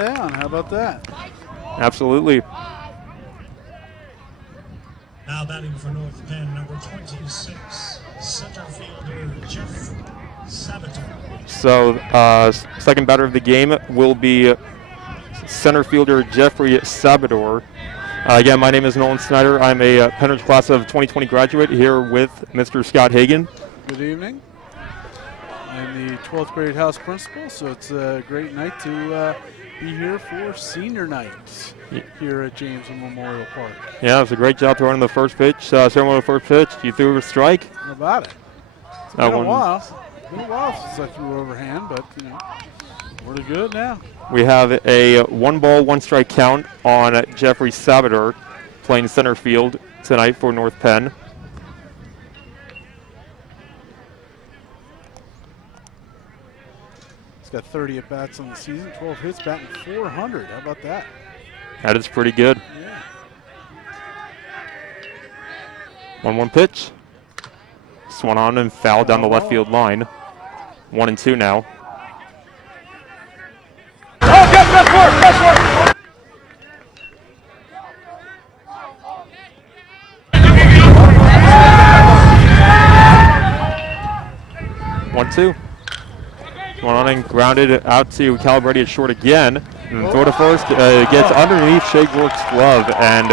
down. How about that? Absolutely. Now batting for North Penn, number 26, center fielder Jeff Sabater. So second batter of the game will be center fielder Jeffrey Sabater. Again, my name is Nolan Snyder. I'm a Penridge class of 2020 graduate here with Mr. Scott Hegen. Good evening. I'm the 12th grade house principal, so it's a great night to be here for senior night here at James Memorial Park. Yeah, it was a great job throwing the first pitch. Throwing the first pitch, you threw a strike. How about it? It's been a while. It's been a while since I threw overhand, but you know, pretty good now. We have a 1-ball, 1-strike count on Jeffrey Sabater playing center field tonight for North Penn. He's got 30 at-bats on the season, 12 hits, batting .400. How about that? That is pretty good. Yeah. 1-1 pitch. Swung on and fouled down the left field line. 1-2 now. Oh, good work, good work. 1-2. Swung on and grounded out to Kallie at short again. And throw to first, gets underneath Shea Rourke's glove, and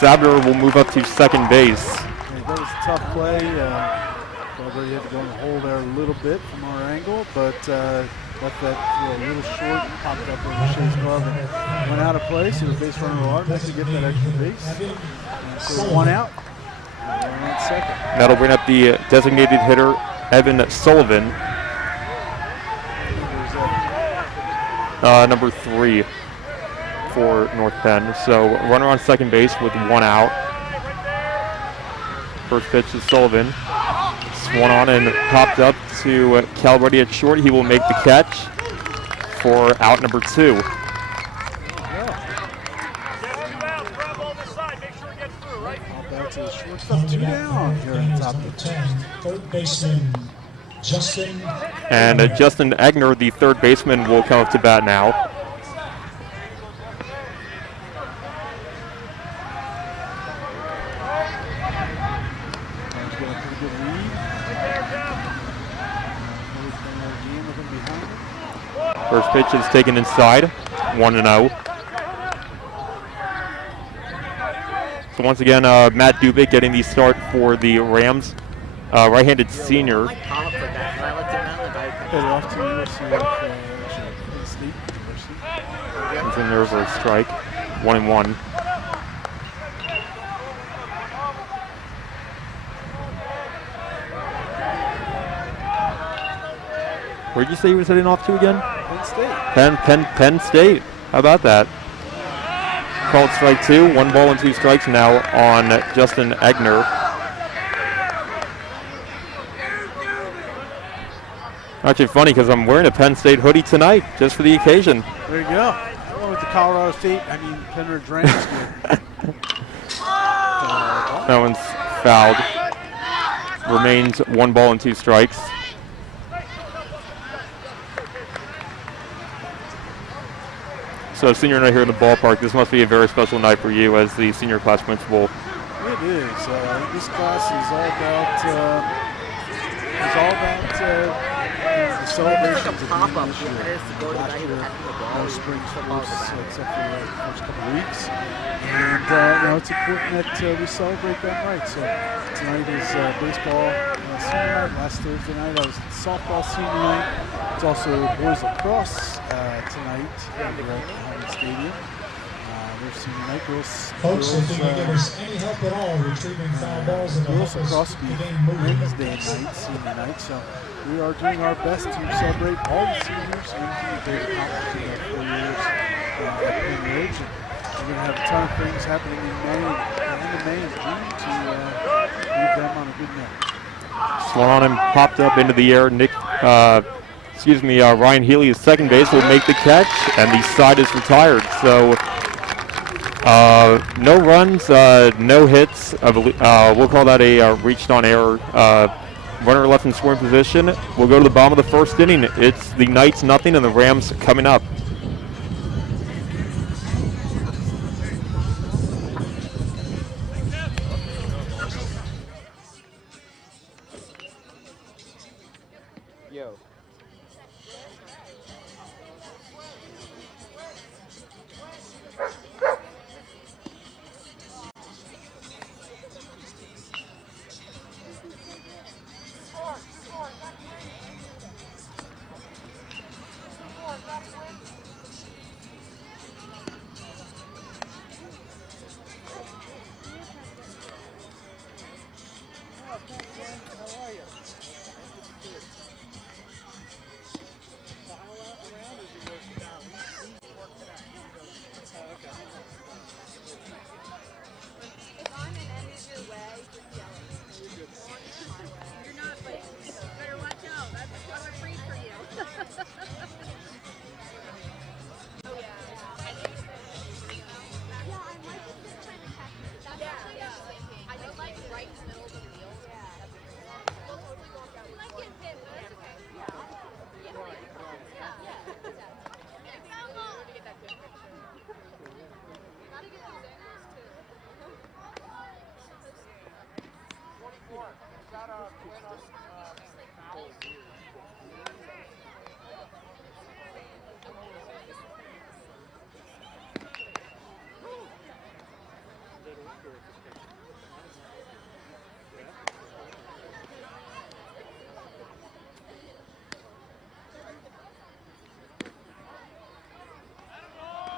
Sabater will move up to second base. Yeah, that was a tough play. Kallie had to go in the hole there a little bit from our angle, but left that a little short, popped up over Shea's glove and went out of play, so the base runner allowed to get that extra base. And so 1 out, and 1 on second. That'll bring up the designated hitter, Evan Sullivan. Number 3 for North Penn. So runner on second base with 1 out. First pitch to Sullivan. Swung on and popped up to Kallie at short. He will make the catch for out number 2. Back to the shortstop, 2 down here in the top of the 10th. Third baseman Justin. And Justin Egner, the third baseman, will come up to bat now. He's got a pretty good lead. First pitch is taken inside, 1-0. So once again, Matt Dubik getting the start for the Rams. Right-handed senior. Headed off to University of Penn State University. He's in there for a strike, 1-1. Where'd you say he was heading off to again? Penn State. Penn State. How about that? Called strike 2, 1 ball and 2 strikes now on Justin Egner. Actually funny because I'm wearing a Penn State hoodie tonight just for the occasion. There you go. I went with the Colorado State, Penridge Rams here. That one's fouled. Remains 1 ball and 2 strikes. So senior night here in the ballpark, this must be a very special night for you as the senior class principal. It is. This class is all about the celebrations of the end this year. Last year, no spring sports except for the first couple of weeks. And it's important that we celebrate that night. So tonight is baseball senior night. Last Thursday night I was at softball senior night. It's also boys lacrosse tonight here at the Stadium. Their senior night. Folks, if you can give us any help at all retrieving foul balls in the girls lacrosse will be Wednesday night, senior night. So we are doing our best to celebrate all the seniors and they've accomplished in their 4 years at Penridge. We're going to have a ton of things happening in May and June to leave them on a good note. Swung on and popped up into the air. Ryan Healy, his second base, will make the catch, and the side is retired. So no runs, no hits. We'll call that a reached on error. Runner left in scoring position. We'll go to the bottom of the first inning. It's the Knights nothing and the Rams coming up.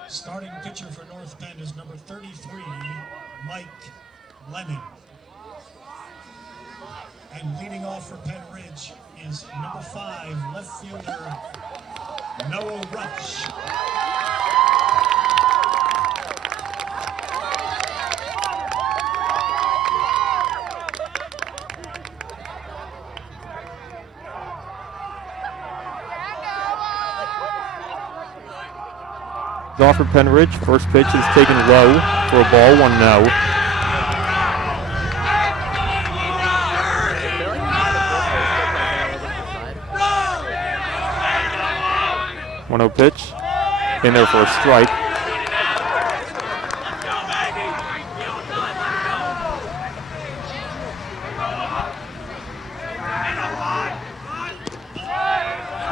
Starting pitcher for North Penn is number 33, McPhelin. And leading off for Penridge is number 5, left fielder, Nolan. Off for Penridge. First pitch is taken low for a ball, 1-0. One-0 pitch. In there for a strike.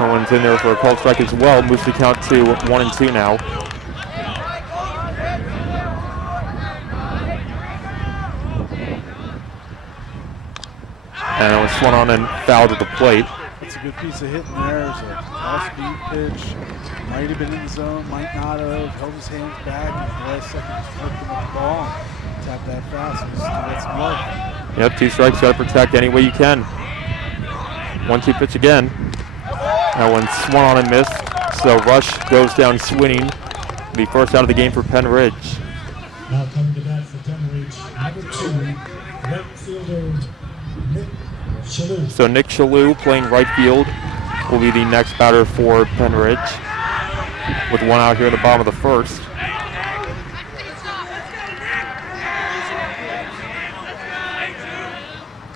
Nolan's in there for a called strike as well. Moves the count to 1-2 now. And it was swung on and fouled at the plate. It's a good piece of hitting there. It's a off-speed pitch. Might have been in the zone, might not have. Held his hands back. And the last second, just flipped him at the ball. Tapped that fast. So just get some love. Yep, 2 strikes. Got to protect any way you can. 1-2 pitch again. That one swung on and missed. So Rush goes down swinging. The first out of the game for Penridge. Now coming to bat for Penridge, number 2, right fielder, So Nick Kylea playing right field will be the next batter for Penridge, with 1 out here in the bottom of the first.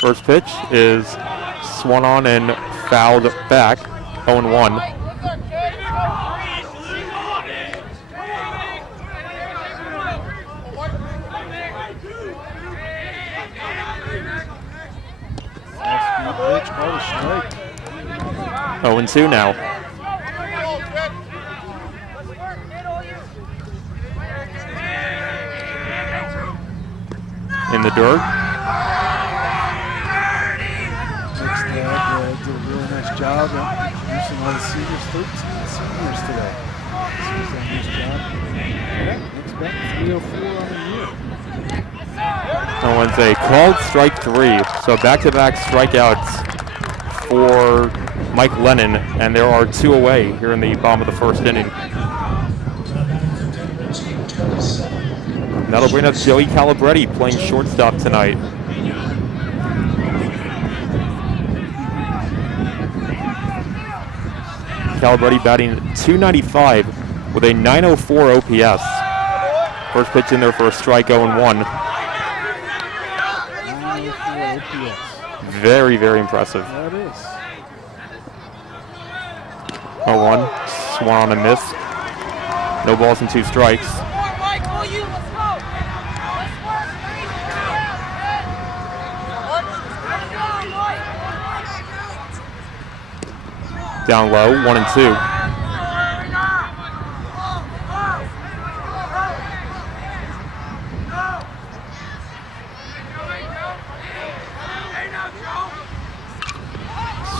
First pitch is swung on and fouled back, 0-1. Pitch, called a strike. 0-2 now. In the dirt. Nick's dad did a really nice job at introducing all the seniors, 13 seniors today. He's done a nice job. Yeah, Nick's batting 304 on the year. That one's a called strike 3. So back-to-back strikeouts for McPhelin, and there are 2 away here in the bottom of the first inning. And that'll bring up Joey Calibretti playing shortstop tonight. Calibretti batting .295 with a .904 OPS. First pitch in there for a strike, 0-1. Very, very impressive. That is. 0-1, swung on and missed. No balls and 2 strikes. Down low, 1-2.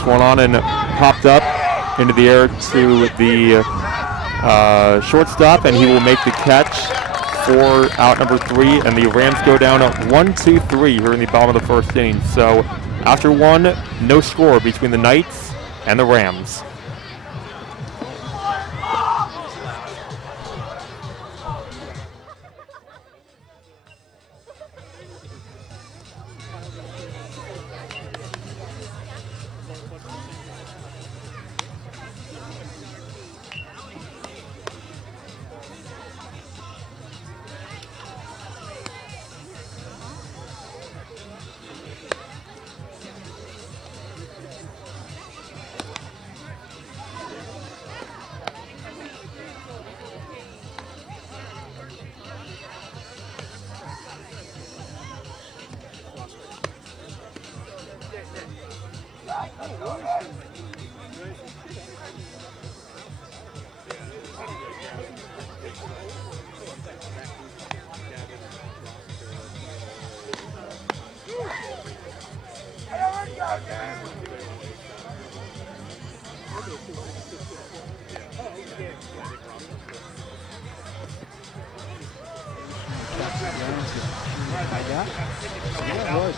Swung on and popped up into the air to the shortstop, and he will make the catch for out number 3, and the Rams go down 1-2-3 here in the bottom of the first inning. So after 1, no score between the Knights and the Rams.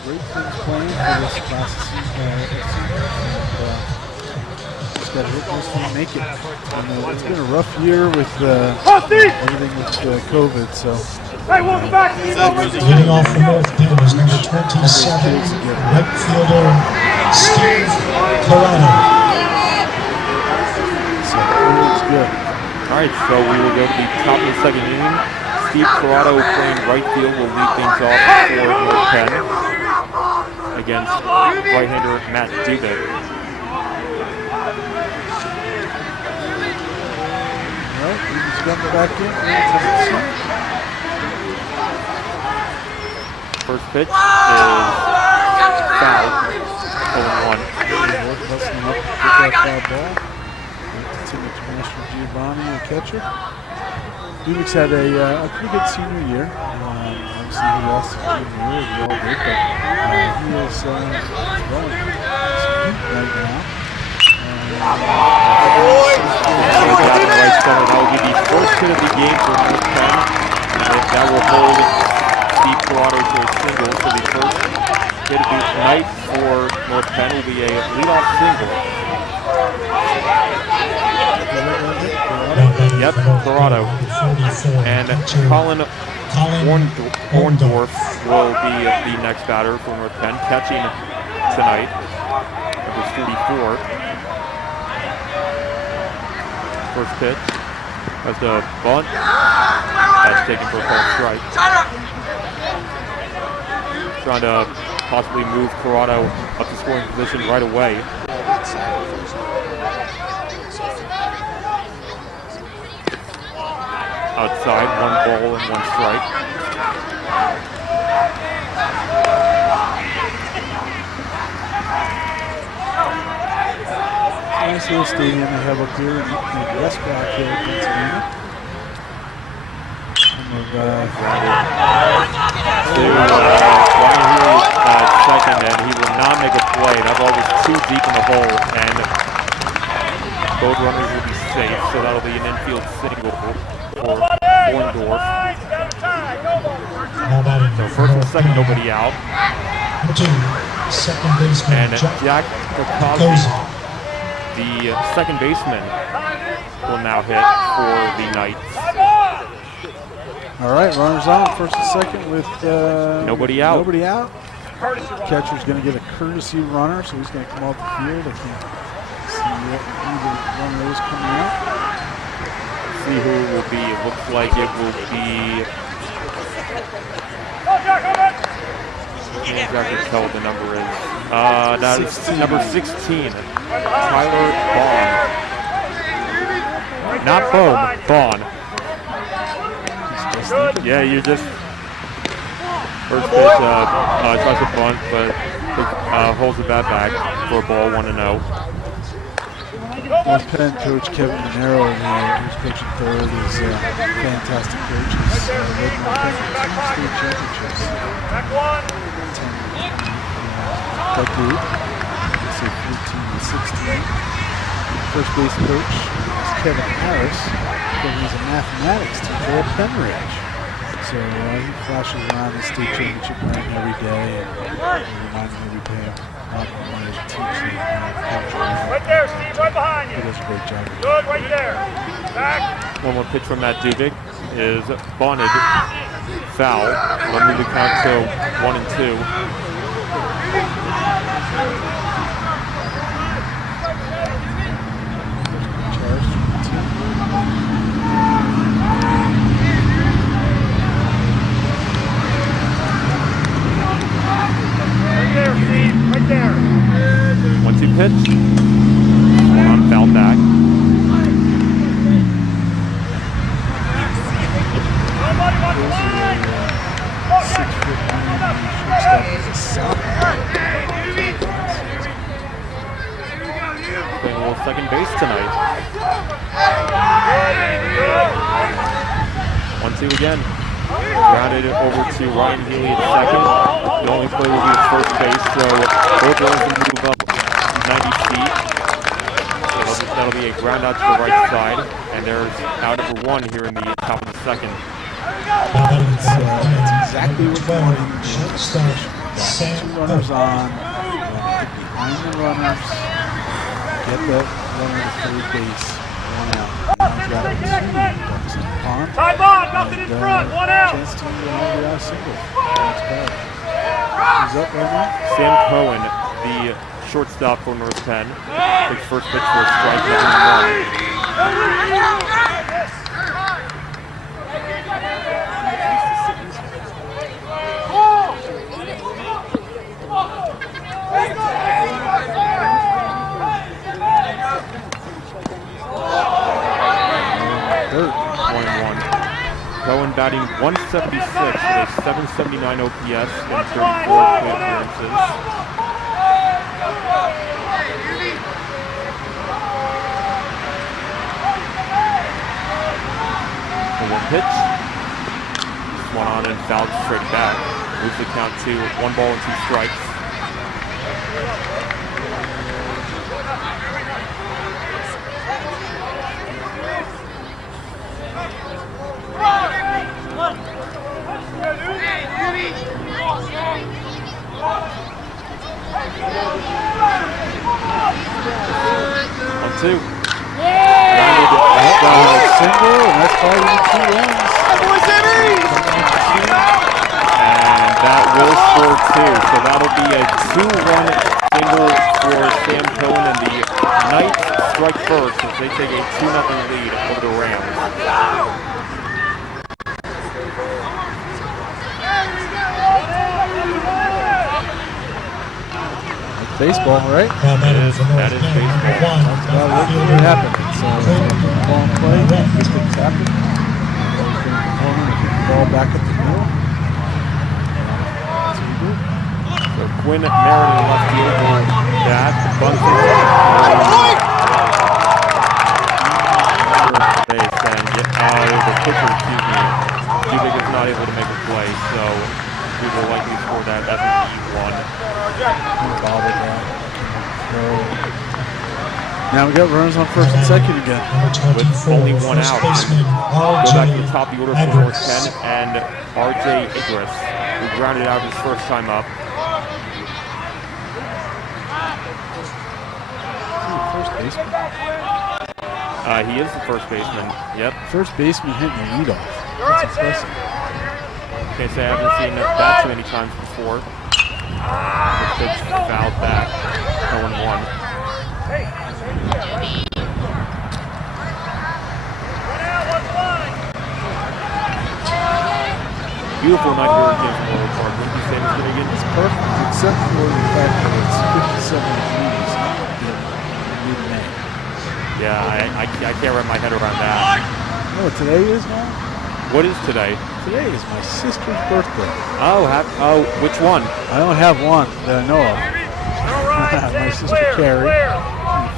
Great things playing for this class of season. Just got to hit this and make it. And, it's been a rough year with everything with COVID. So Getting off for North Penn is number 27, right fielder Steve Kylea. So it's good. All right, so we will go to the top of the second inning. Steve Corrado playing right field will lead things off for North Penn against right-hander Matt Dubik. Well, he's coming back in. First pitch is foul, 0-1. Hustling up, get that foul ball. Continue to Master Giovanni, a catcher. Dubik's had a pretty good senior year. Obviously, he lost the junior year, we all did, but he is well right now. Right center. That will be the first hit of the game for North Penn. That will hold Steve Corrado to a single. So the first hit of the night for North Penn will be a leadoff single. Yep, Corrado. And Colin Orndorff will be the next batter for North Penn, catching tonight, number 44. First pitch, that's the bunt. That's taken for a called strike. Trying to possibly move Corrado up to scoring position right away. Outside, 1 ball and 1 strike. Nice little stadium they have up here in West Rockville, Pennsylvania. Second, and he will not make a play. That ball was too deep in the hole, and both runners will be safe, so that'll be an infield single for Orndorff. So first and second, nobody out. Second baseman And Jack Kakazi, the second baseman, will now hit for the Knights. All right, runners on, first and second with Nobody out. Catcher's going to get a courtesy runner, so he's going to come off the field. I can see either one of those coming out. See who it will be. It looks like it will be. I can't exactly tell what the number is. That is number 16, Tyler Bond. Not Bohm, Bond. Yeah, you just. First pitch, tries to bunt, but holds the bat back for a ball, 1-0. North Penn coach Kevin Monero, who's coaching third, is a fantastic coach. He's led North Penn to 2 state championships. Let's say 14 and 16. First base coach is Kevin Harris, and he's a mathematics teacher at Penridge. So he flashes around the state championship ring every day and reminds me every day how I wanted to teach him. Right there, Steve, right behind you. He does a great job. Good, right there. Back. One more pitch from Matt Dubik is bunted, foul. We'll move the count to 1-2. Right there. 1-2 pitch. On foul back. Playing a little second base tonight. 1-2 again. Grounded over to Ryan Healy at second. The only play will be at first base, so both runners will move up 90 feet. That'll be a ground out to the right side, and there's out number 1 here in the top of the second. That's exactly what we want in the shortstop Sam. 2 runners on, behind the runners, get that runner to third base, 1 out. Now he's got 2 ducks in the pond. Time on, nothing in front, 1 out. Chance to RBI single. That's bad. He's up right now. Sam Cohen, the shortstop for North Penn, takes first pitch for a strike down 1. Cohen batting 176 with a 779 OPS in 34 plate appearances. The 1 pitch. Just 1 on and fouled straight back. Moves the count to 1 ball and 2 strikes. Two. Single, and that's probably 2 runs. And that will score 2. So that'll be a 2-run single for Sam Cohen, and the Knights strike first as they take a 2-0 lead over the Rams. Baseball, right? That is baseball. That's about what happened. So, ball in play, good things happen. Ball back up the middle. That's what we do. So Quinn Merritt left field for that. Bunting. The pitcher, Cubic is not able to make a play, so we will likely score that as an E1. Now we got runners on first and second again. With only 1 out. Go back to the top of the order for North Penn and RJ Igris, who grounded out his first time up. First baseman. He is the first baseman. Yep. First baseman hitting the leadoff. That's impressive. Can't say I haven't seen that too many times before. The pitch fouled back. 0-1. Beautiful night here at James Memorial Park. What do you say, Mr. Hegen? It's perfect, except for the fact that it's 57 degrees in mid-May. Yeah, I can't wrap my head around that. You know what today is, man? What is today? Today is my sister's birthday. Oh, which one? I don't have one that I know of. My sister Carrie,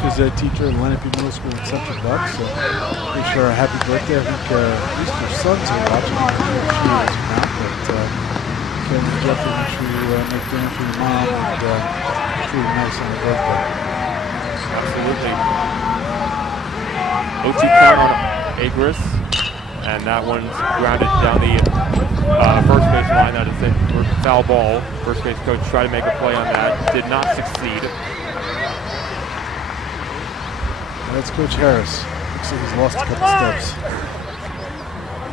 phys ed teacher at Lenape Middle School in Central Bucks. So wish her a happy birthday. I think at least her sons are watching. I'm not sure if she is or not, but Kevin and Jeffrey, make sure you make dinner for your mom and treat her nice on her birthday. Absolutely. 0-2 count on Agris, and that one's grounded down the first base line. That is a foul ball. First base coach tried to make a play on that, did not succeed. That's Coach Harris. Looks like he's lost a couple steps.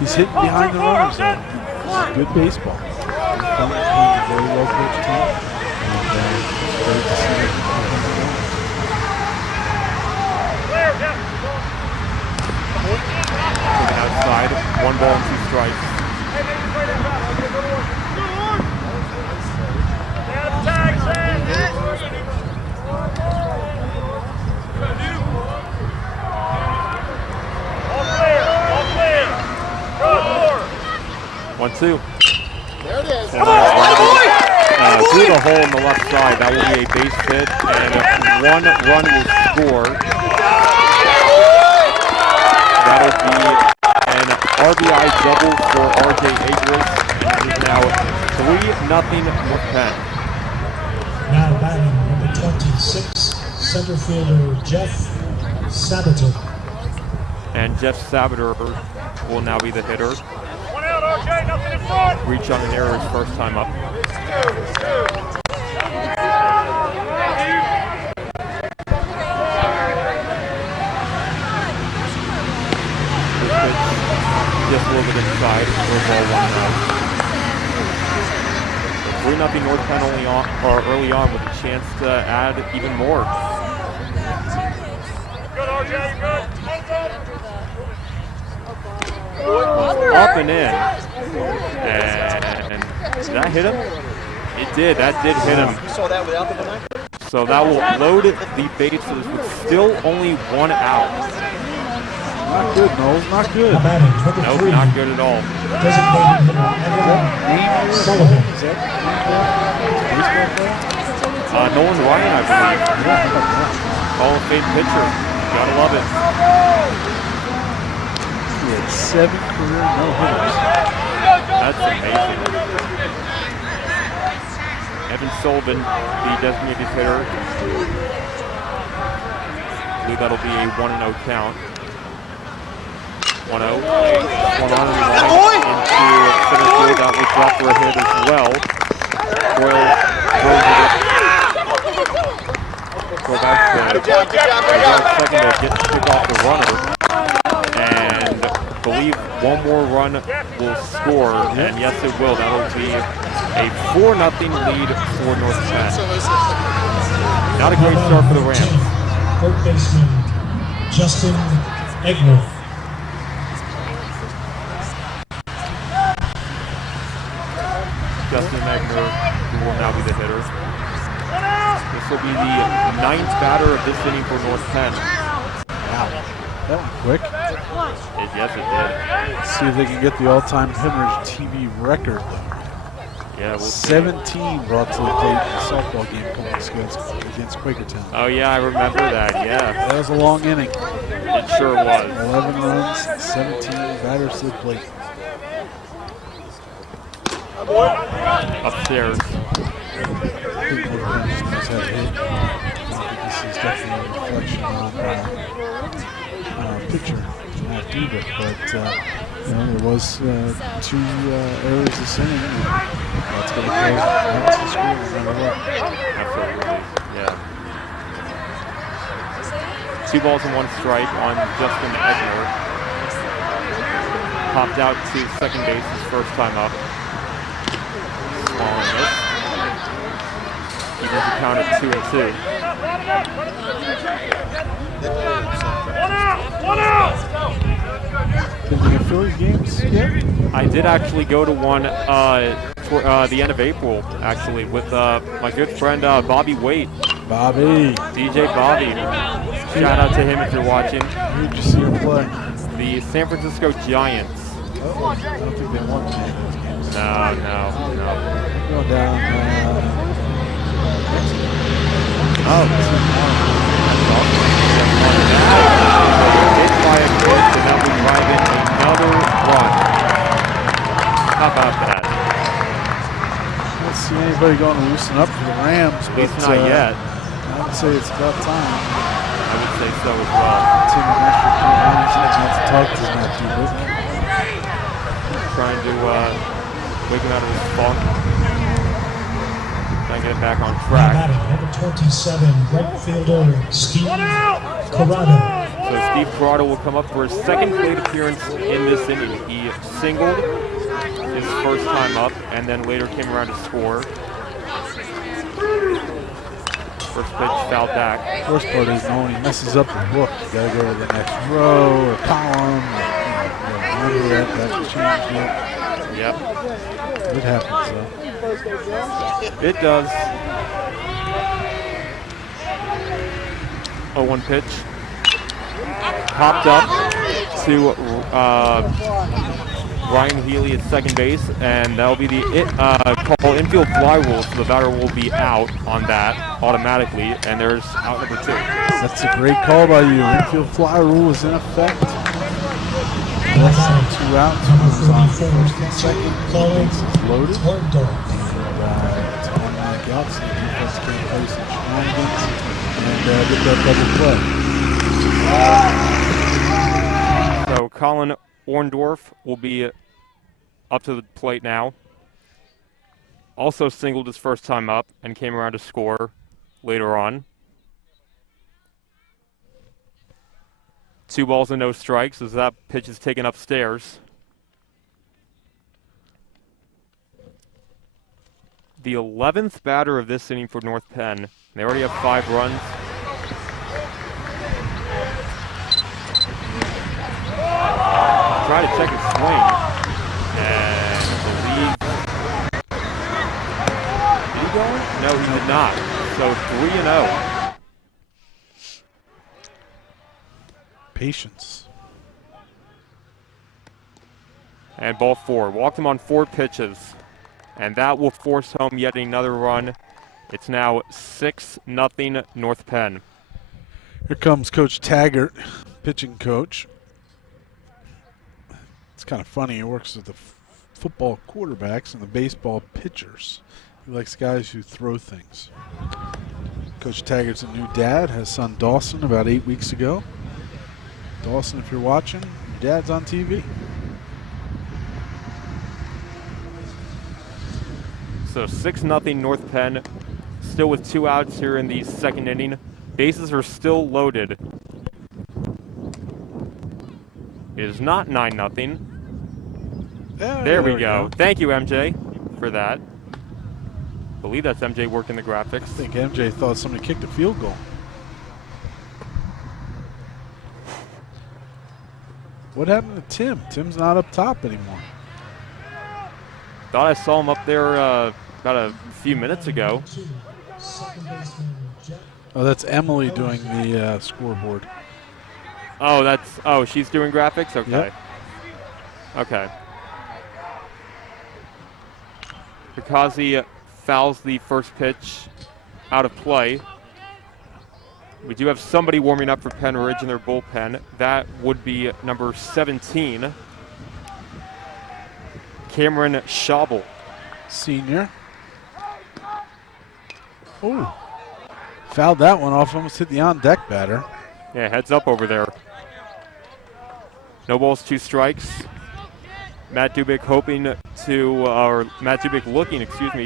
He's hitting behind the runners though. It's good baseball. He's playing a very well coached team, and it's great to see him. Outside, 1 ball and 2 strikes. All 1-2. There it is. Through the hole on the left side, that will be a base hit, and 1 run will score. That'll be an RBI double for RJ Agris. It is now 3-0 North Penn. Now batting number 26, center fielder Jeff Sabater. And Jeff Sabater will now be the hitter. 1 out, Reach on an error his first time up. Just a little bit inside. Ball 1-0. 3-0 North Penn early on with a chance to add even more. Up and in. And did that hit him? It did. That did hit him. You saw that without the knife? So that will load the bases with still only 1 out. Not good, Nolan. Not good. Nope, not good at all. Designated hitter, Sullivan. Nolan Ryan, I believe. Hall of Fame pitcher. Gotta love it. He had 7 career no-hitters. That's amazing. Evan Sullivan, the designated hitter. I believe that'll be a 1-0 count. 1-0. One on the line into center field. That was dropped for a hit as well. Doyle throws it. Go back to second to pick off the runner. And I believe one more run will score. And yes, it will. That'll be a 4-0 lead for North Penn. Not a great start for the Rams. Third baseman, Justin Egner. Justin Egner, who will now be the hitter. This will be the 9th batter of this inning for North Penn. Wow. That went quick. Yes, it did. Let's see if they can get the all-time Penridge TV record. Yeah, we'll see. 17 brought to the plate in the softball game coming against Quakertown. Oh, yeah, I remember that, yeah. That was a long inning. It sure was. 11 runs, 17 batters to the plate. Upstairs. I think North Penn just knows how to hit. I think this is definitely a reflection on pitcher, Matt Dubik, but there was 2 errors this inning. That's going to go out to the score no matter what. Absolutely, yeah. 2 balls and 1 strike on Justin Egner. Popped out to second base his first time up. On this. Even if you count it 2-2. 1 out! Did you get Phillies games yet? I did actually go to one toward the end of April, actually, with my good friend Bobby Waite. Bobby. DJ Bobby. Shout out to him if you're watching. Who did you see him play? The San Francisco Giants. Oh, I don't think they won any of those games. No. Going down. Oh. Hit by a pitch, and that will drive in another run. How about that? I don't see anybody going to loosen up for the Rams, At but least not yet. I would say it's about time. I would say so as well. Team of National Carolinas has not to talk to Matt Dubik. Trying to wake him out of his funk. Trying to get him back on track. Number 27, right fielder, Steve Corrado. So Steve Corrado will come up for his second plate appearance in this inning. He singled his first time up and then later came around to score. First pitch fouled back. First part is when he messes up the book, you gotta go to the next row or column. That changed it. Yep. It happens though. It does. 0-1 pitch. Popped up to Ryan Healy at second base, and that'll be the call infield fly rule, so the batter will be out on that automatically, and there's out number 2. That's a great call by you. Infield fly rule is in effect. Less than 2 outs. Moves on first and second. Bases loaded. And to knock outs, the defense can't play some shenanigans and get that double play. So Colin Orndorff will be up to the plate now. Also singled his first time up and came around to score later on. 2 balls and no strikes as that pitch is taken upstairs. The 11th batter of this inning for North Penn. They already have 5 runs. Try to check his swing. And I believe... Did he go in? No, he did not. So 3-0. Patience. And ball 4. Walked him on 4 pitches. And that will force home yet another run. It's now 6-0 North Penn. Here comes Coach Taggart, pitching coach. It's kind of funny. He works with the football quarterbacks and the baseball pitchers. He likes guys who throw things. Coach Taggart's a new dad, has son Dawson about 8 weeks ago. Dawson, if you're watching, your dad's on TV. So 6-0 North Penn, still with 2 outs here in the second inning. Bases are still loaded. It is not 9-0. There we go. Thank you, MJ, for that. I believe that's MJ working the graphics. I think MJ thought somebody kicked a field goal. What happened to Tim? Tim's not up top anymore. Thought I saw him up there about a few minutes ago. Oh, that's Emily doing the scoreboard. Oh, she's doing graphics? Okay. Yep. Okay. Kakazi fouls the first pitch out of play. We do have somebody warming up for Penridge in their bullpen. That would be number 17, Cameron Schabel. Senior. Oh, fouled that one off, almost hit the on-deck batter. Yeah, heads up over there. No balls, 2 strikes. Matt Dubik looking,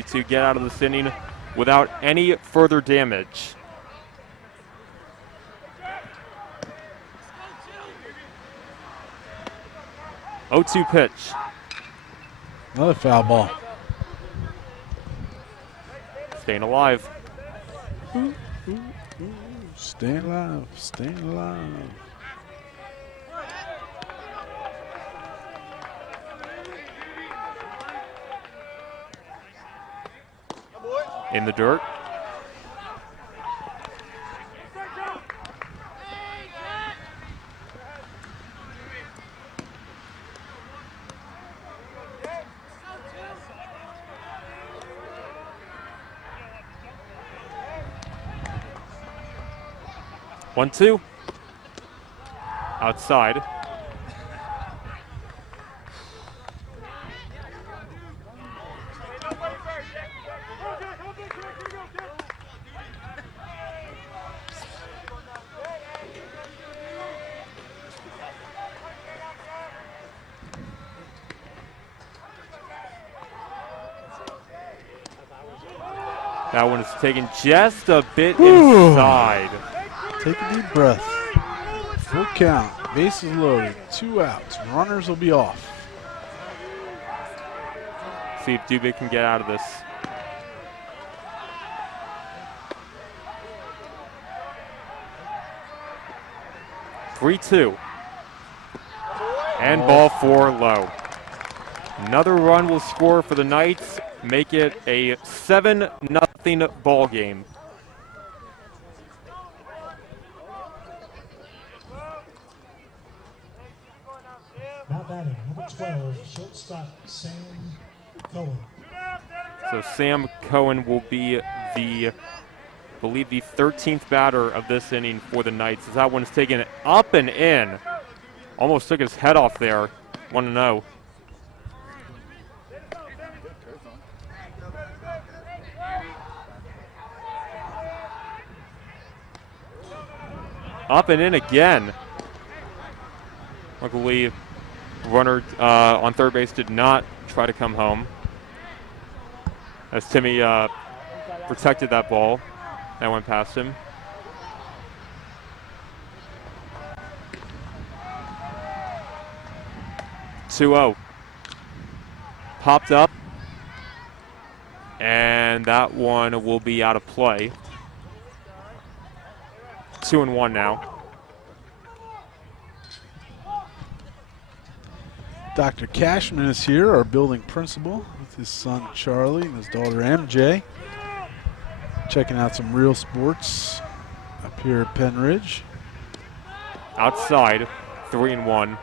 to get out of this inning without any further damage. Oh, 0-2 pitch. Another foul ball. Staying alive. Staying alive, staying alive. In the dirt. One, 2. Outside. That one is taken just a bit inside. Take a deep breath. Full count. Bases loaded. 2 outs. Runners will be off. See if Dubik can get out of this. (3-2). And ball 4 low. Another run will score for the Knights. Make it a 7-0 ball game. Now batting, number 12, shortstop Sam Cohen. So Sam Cohen will be the, I believe, the 13th batter of this inning for the Knights. As that one's taken up and in. Almost took his head off there. 1-0. Up and in again. Luckily, Runner on third base did not try to come home, as Timmy protected that ball that went past him. (2-0). Popped up, and that one will be out of play. 2-1 now. Dr. Cashman is here, our building principal, with his son Charlie and his daughter MJ. Checking out some real sports up here at Penridge. Outside, 3-1.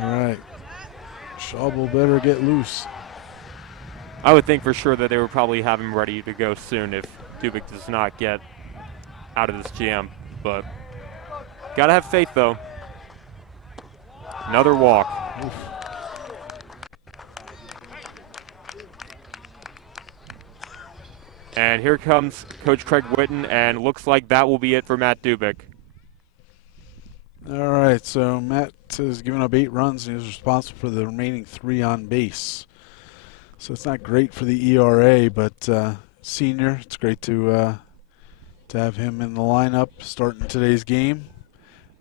All right. Schauble better get loose. I would think for sure that they would probably have him ready to go soon if Dubik does not get out of this jam. But gotta have faith, though. Another walk. Oof. And here comes Coach Craig Witten, and looks like that will be it for Matt Dubik. All right, so Matt has given up 8 runs and he's responsible for the remaining 3 on base. So it's not great for the ERA, but senior, it's great to have him in the lineup starting today's game.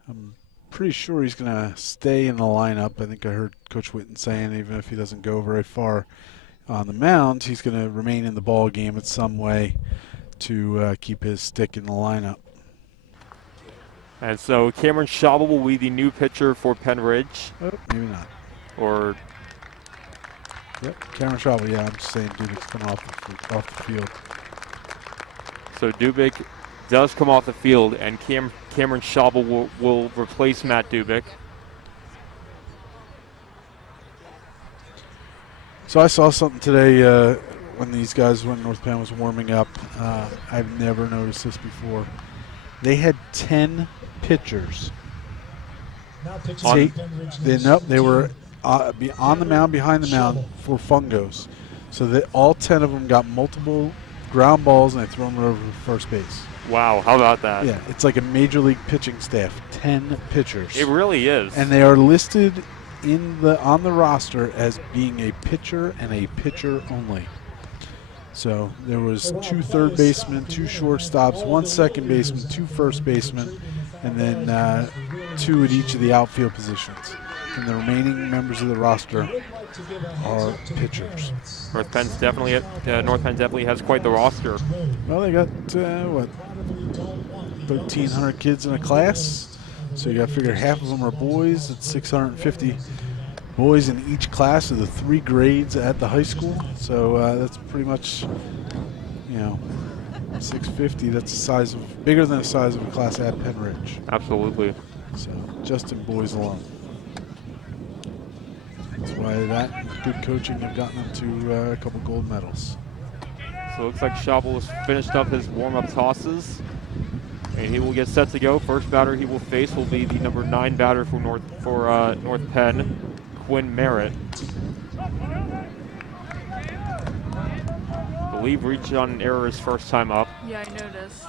I'm pretty sure he's going to stay in the lineup. I think I heard Coach Witten saying even if he doesn't go very far on the mound, he's going to remain in the ball game in some way to keep his stick in the lineup. And so Cameron Schauble will be the new pitcher for Penridge. Oh, maybe not. Or yep, Cameron Schauble. Yeah, I'm just saying Dubik's coming off the field. So Dubik does come off the field, and Cameron Schauble will replace Matt Dubik. So I saw something today when North Penn was warming up. I've never noticed this before. They had 10 pitchers. They were on the mound, behind the mound for fungos. So that all 10 of them got multiple ground balls and they throw them over to first base. Wow, how about that? Yeah, it's like a major league pitching staff. 10 pitchers. It really is. And they are listed on the roster as being a pitcher and a pitcher only. So there was 2 third basemen, 2 shortstops, 1 second baseman, 2 first basemen, and then 2 at each of the outfield positions. And the remaining members of the roster are pitchers. North Penn definitely has quite the roster. Well, they got 1,300 kids in a class. So you got to figure half of them are boys. It's 650 boys in each class of the 3 grades at the high school. So that's pretty much, 650. That's bigger than the size of a class at Penridge. Absolutely. So just in boys alone. That's why that good coaching have gotten them to a couple gold medals. So it looks like Schauble has finished up his warm-up tosses, and he will get set to go. First batter he will face will be the number 9 batter for North Penn, Quinn Merritt. I believe reached on an error his first time up. Yeah, I noticed.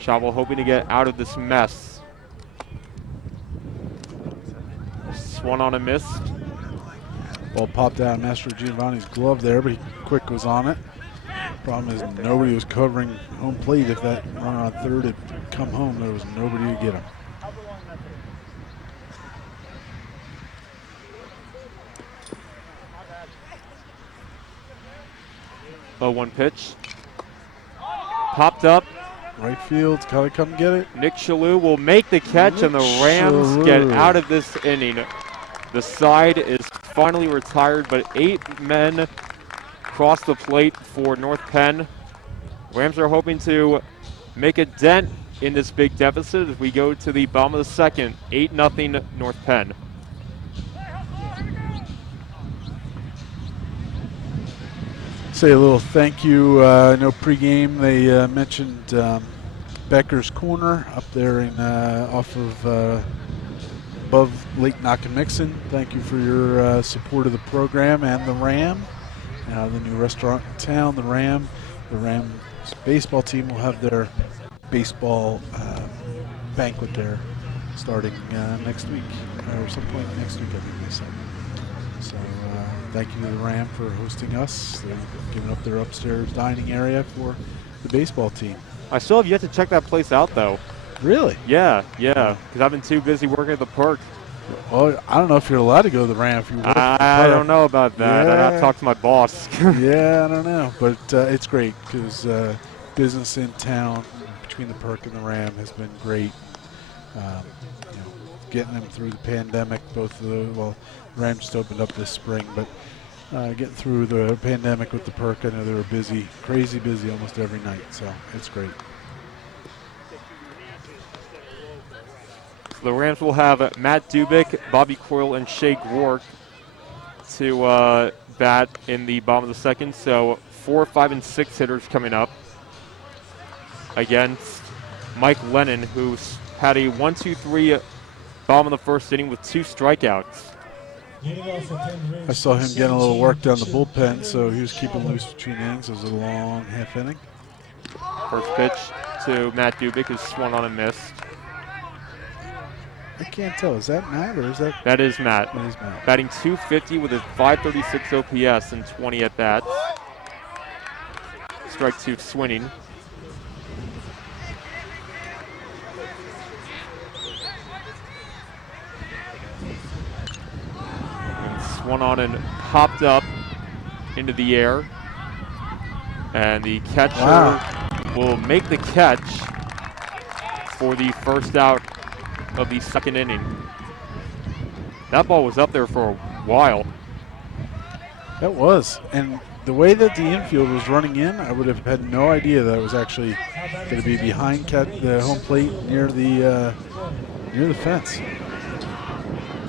Schauble hoping to get out of this mess. Swung on a miss. Ball popped out of Master Giovanni's glove there, but he quick was on it. Problem is nobody was covering home plate. If that runner on third had come home, there was nobody to get him. Oh, 1 pitch. Popped up. Right field, gotta come get it. Nick Shalou will make the catch, and the Rams get out of this inning. The side is finally retired, but 8 men cross the plate for North Penn. Rams are hoping to make a dent in this big deficit as we go to the bottom of the second. 8-0 North Penn. Say a little thank you. I know pregame they mentioned Becker's Corner up there off of above Lake Nakamixon. Thank you for your support of the program and the Ram. The new restaurant in town, the Ram. The Rams baseball team will have their baseball banquet there starting next week, or some point next week, I think they said. So thank you to the Ram for hosting us. They're giving up their upstairs dining area for the baseball team. I still have yet to check that place out, though. Really? Yeah, because I've been too busy working at the park. Oh, I don't know if you're allowed to go to the Ram if you work at the I park. don't know about that. Yeah. I'd have to talk to my boss. Yeah, I don't know. But it's great because business in town between the Perk and the Ram has been great. Getting them through the pandemic, both of the, well, the Ram just opened up this spring, but getting through the pandemic with the Perk, I know they were busy, crazy busy almost every night, so it's great. The Rams will have Matt Dubik, Bobby Coyle, and Shea Rourke to bat in the bottom of the second. So 4, 5, and 6 hitters coming up against Mike Lennon, who's had a 1-2-3 bottom of the first inning with 2 strikeouts. I saw him getting a little work down the bullpen, so he was keeping loose between innings. It was a long half inning. First pitch to Matt Dubik is swung on and missed. I can't tell. Is that Matt or is that? That is Matt. That is Matt. Batting .250 with a .536 OPS and 20 at bats. Strike 2 swinging. And swung on and popped up into the air. And the catcher will make the catch for the first out of the second inning. That ball was up there for a while. That was, and the way that the infield was running in, I would have had no idea that it was actually going to be behind the home plate near the fence.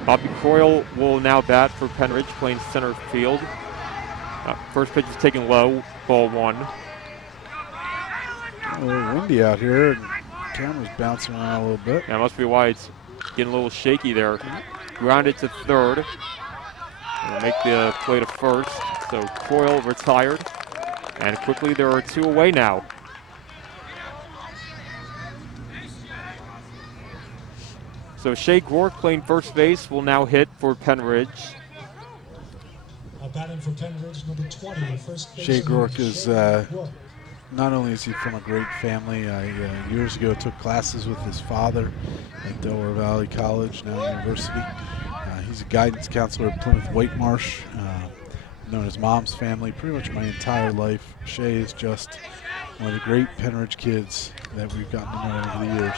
Bobby Coyle will now bat for Penridge, playing center field. First pitch is taken low, ball 1. A little windy out here, and camera's bouncing around a little bit. That must be why it's getting a little shaky there. Grounded to third. We'll make the play to first. So Coyle retired. And quickly there are 2 away now. So Shea Rourke, playing first base, will now hit for Penridge. Batting for Penridge, number 20, first base. Shea Rourke is not only is he from a great family. I years ago took classes with his father at Delaware Valley College, now University. He's a guidance counselor at Plymouth Whitemarsh. Known his mom's family pretty much my entire life. Shea is just one of the great Penridge kids that we've gotten to know over the years.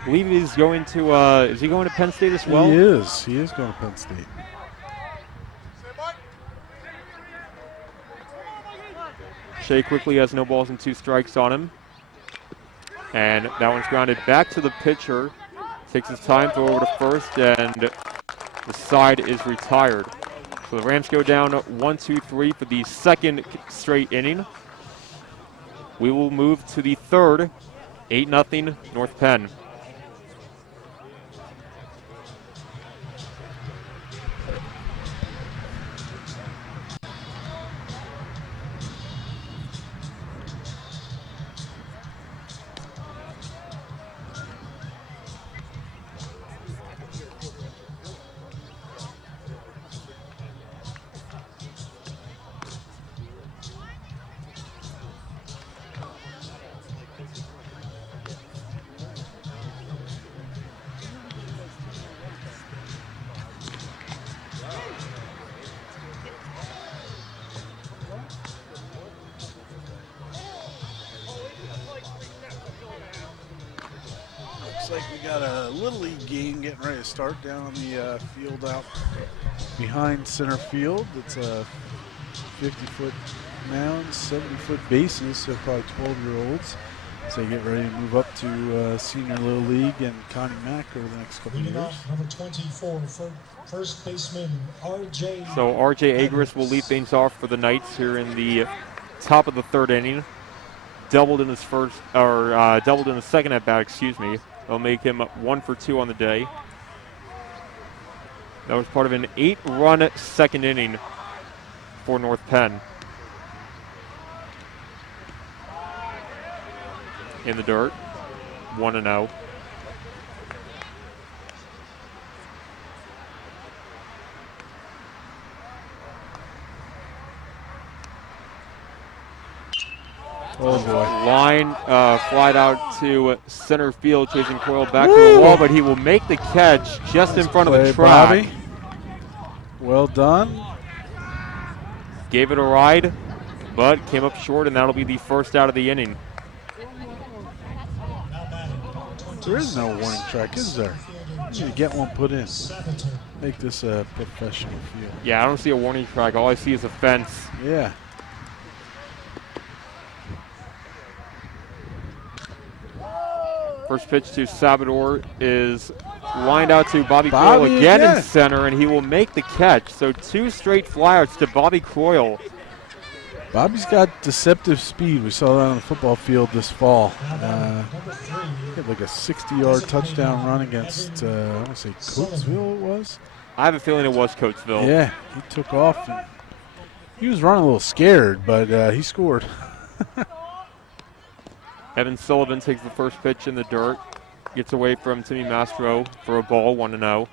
I believe he's going to, is he going to Penn State as well? He is. He is going to Penn State. Shea quickly has no balls and 2 strikes on him. And that one's grounded back to the pitcher. Takes his time, throw over to first, and the side is retired. So the Rams go down 1-2-3 for the second straight inning. We will move to the third, 8-0 North Penn. Looks like we got a Little League game getting ready to start down on the field out behind center field. It's a 50-foot mound, 70-foot bases, so probably 12-year-olds. So they get ready to move up to Senior Little League and Connie Mack over the next couple of years. Number 24, first baseman R.J. So R.J. Agris will lead things off for the Knights here in the top of the third inning. Doubled in his first, or doubled in the second at bat, excuse me. They'll make him 1 for 2 on the day. That was part of an 8-run second inning for North Penn. In the dirt. 1-0. Oh boy. Line flied out to center field, chasing Coyle back to the wall, but he will make the catch just in front of the track. Bobby. Well done. Gave it a ride, but came up short, and that'll be the first out of the inning. There is no warning track, is there? You need to get one put in. Make this a professional field. Yeah, I don't see a warning track. All I see is a fence. Yeah. First pitch to Salvador is lined out to Bobby Coyle again in center, and he will make the catch. So 2 straight flyouts to Bobby Coyle. Bobby's got deceptive speed. We saw that on the football field this fall. He had like a 60-yard touchdown run against, I want to say Coatesville it was? I have a feeling it was Coatesville. Yeah, he took off. And he was running a little scared, but he scored. Evan Sullivan takes the first pitch in the dirt. Gets away from Timmy Mastro for a ball, 1-0.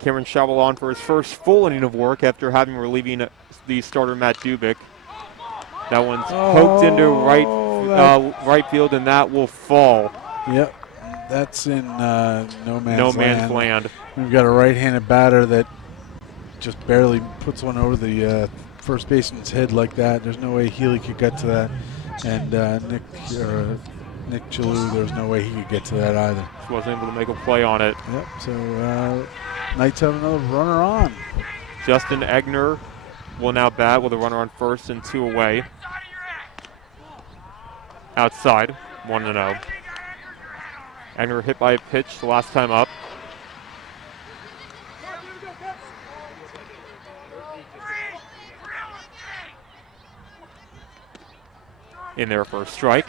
Cameron Schauble on for his first full inning of work after having relieving the starter Matt Dubik. That one's poked into right field, and that will fall. Yep, that's in no man's land. We've got a right-handed batter that just barely puts one over the first baseman's head like that. There's no way Healy could get to that. And Nick Chalou, there's no way he could get to that either. Just wasn't able to make a play on it. Yep, so Knights have another runner on. Justin Egner will now bat with a runner on first and 2 away. Outside, 1-0. Egner hit by a pitch the last time up. In there for a strike.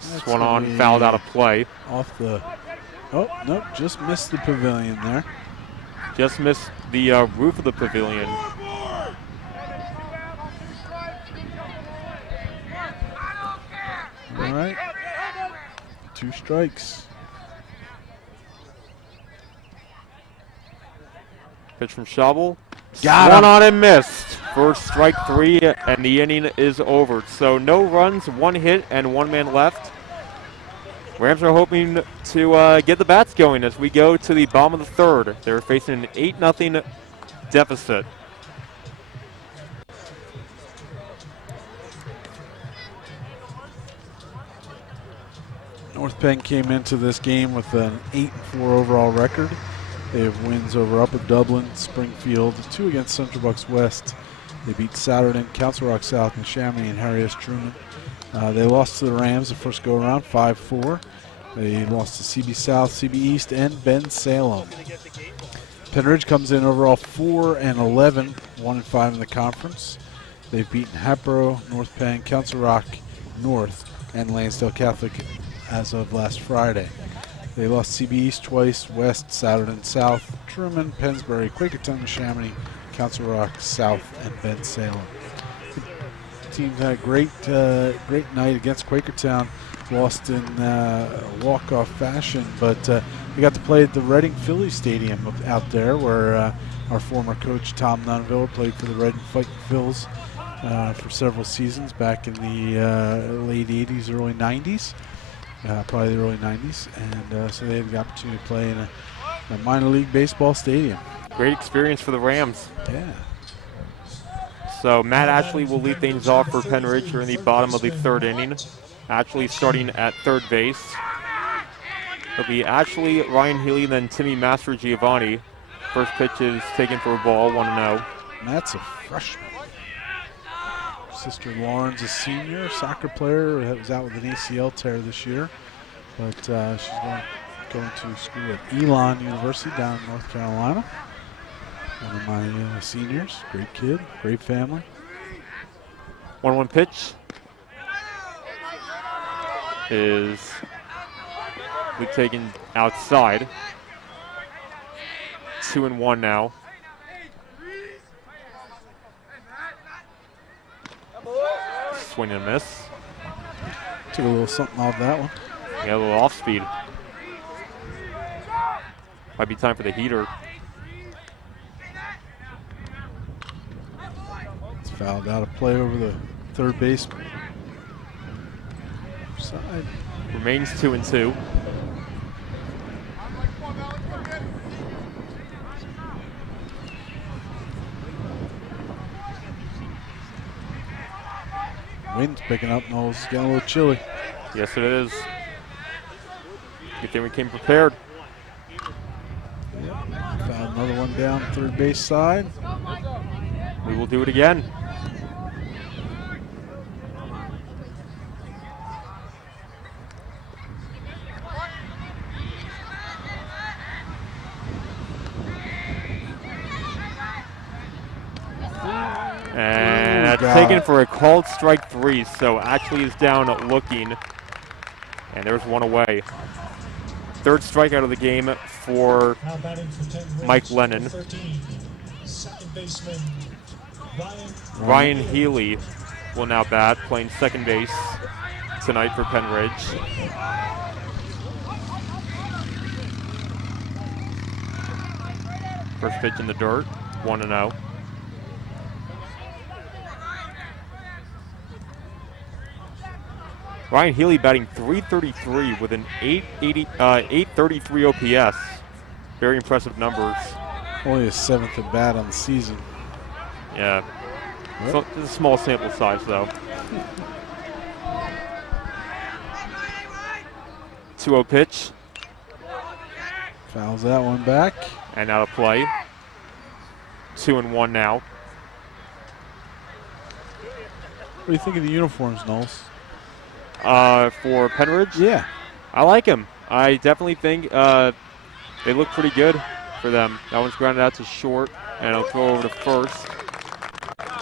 This one on, fouled out of play. Off the, oh, nope, just missed the pavilion there. Just missed the roof of the pavilion. All right, 2 strikes. Pitch from Schauble. Got one him. On and missed. First strike 3, and the inning is over. So no runs, 1 hit, and 1 man left. Rams are hoping to get the bats going as we go to the bottom of the 3rd. They're facing an 8-0 deficit. North Penn came into this game with an 8-4 overall record. They have wins over Upper Dublin, Springfield, 2 against Central Bucks West. They beat Souderton, Council Rock South, and Chamonix and Harry S. Truman. They lost to the Rams the first go-around, 5-4. They lost to CB South, CB East, and Ben Salem. Penridge comes in overall 4-11, 1-5 in the conference. They've beaten Hatboro, North Penn, Council Rock North, and Lansdale Catholic as of last Friday. They lost CB East twice, West, Souderton South, Truman, Pennsbury, Quakertown, Chamonix, Council Rock South, and Ben Salem. The team had a great night against Quakertown. Lost in walk-off fashion, but we got to play at the Reading Philly Stadium out there where our former coach Tom Nunville played for the Reading Fighting Phils for several seasons back in the late 80s, early 90s, probably the early 90s, and so they had the opportunity to play in a minor league baseball stadium. Great experience for the Rams. Yeah. So Matt Ashley will lead things off for Penridge here in the bottom of the 3rd inning. Ashley starting at 3rd base. It'll be Ashley, Ryan Healy, then Timmy Master Giovanni. First pitch is taken for a ball, 1-0. Matt's a freshman. Sister Lauren's a senior, soccer player that was out with an ACL tear this year. But she's going to school at Elon University down in North Carolina. One of my seniors. Great kid, great family. 1-1 pitch is taken outside. 2-1 now. Swing and a miss. Took a little something off that one. Yeah, a little off speed. Might be time for the heater. It's fouled out of play over the third baseman. Side. Remains 2-2. Wind's picking up, Knowles. It's getting a little chilly. Yes, it is. Good thing we came prepared. Found another one down third base side. We will do it again. And that's taken for a called strike 3, so actually is down looking. And there's one away. Third strikeout of the game for Mike Lennon. 13, second baseman Ryan Healy will now bat, playing second base tonight for Penridge. First pitch in the dirt, 1-0. Ryan Healy batting .333 with an 833 OPS. Very impressive numbers. Only his 7th at bat on the season. Yeah. So it's a small sample size, though. 2-0 pitch. Fouls that one back. And out of play. 2-1 now. What do you think of the uniforms, Knowles? For Penridge? Yeah. I like him. I definitely think they look pretty good for them. That one's grounded out to short, and I'll throw over to first.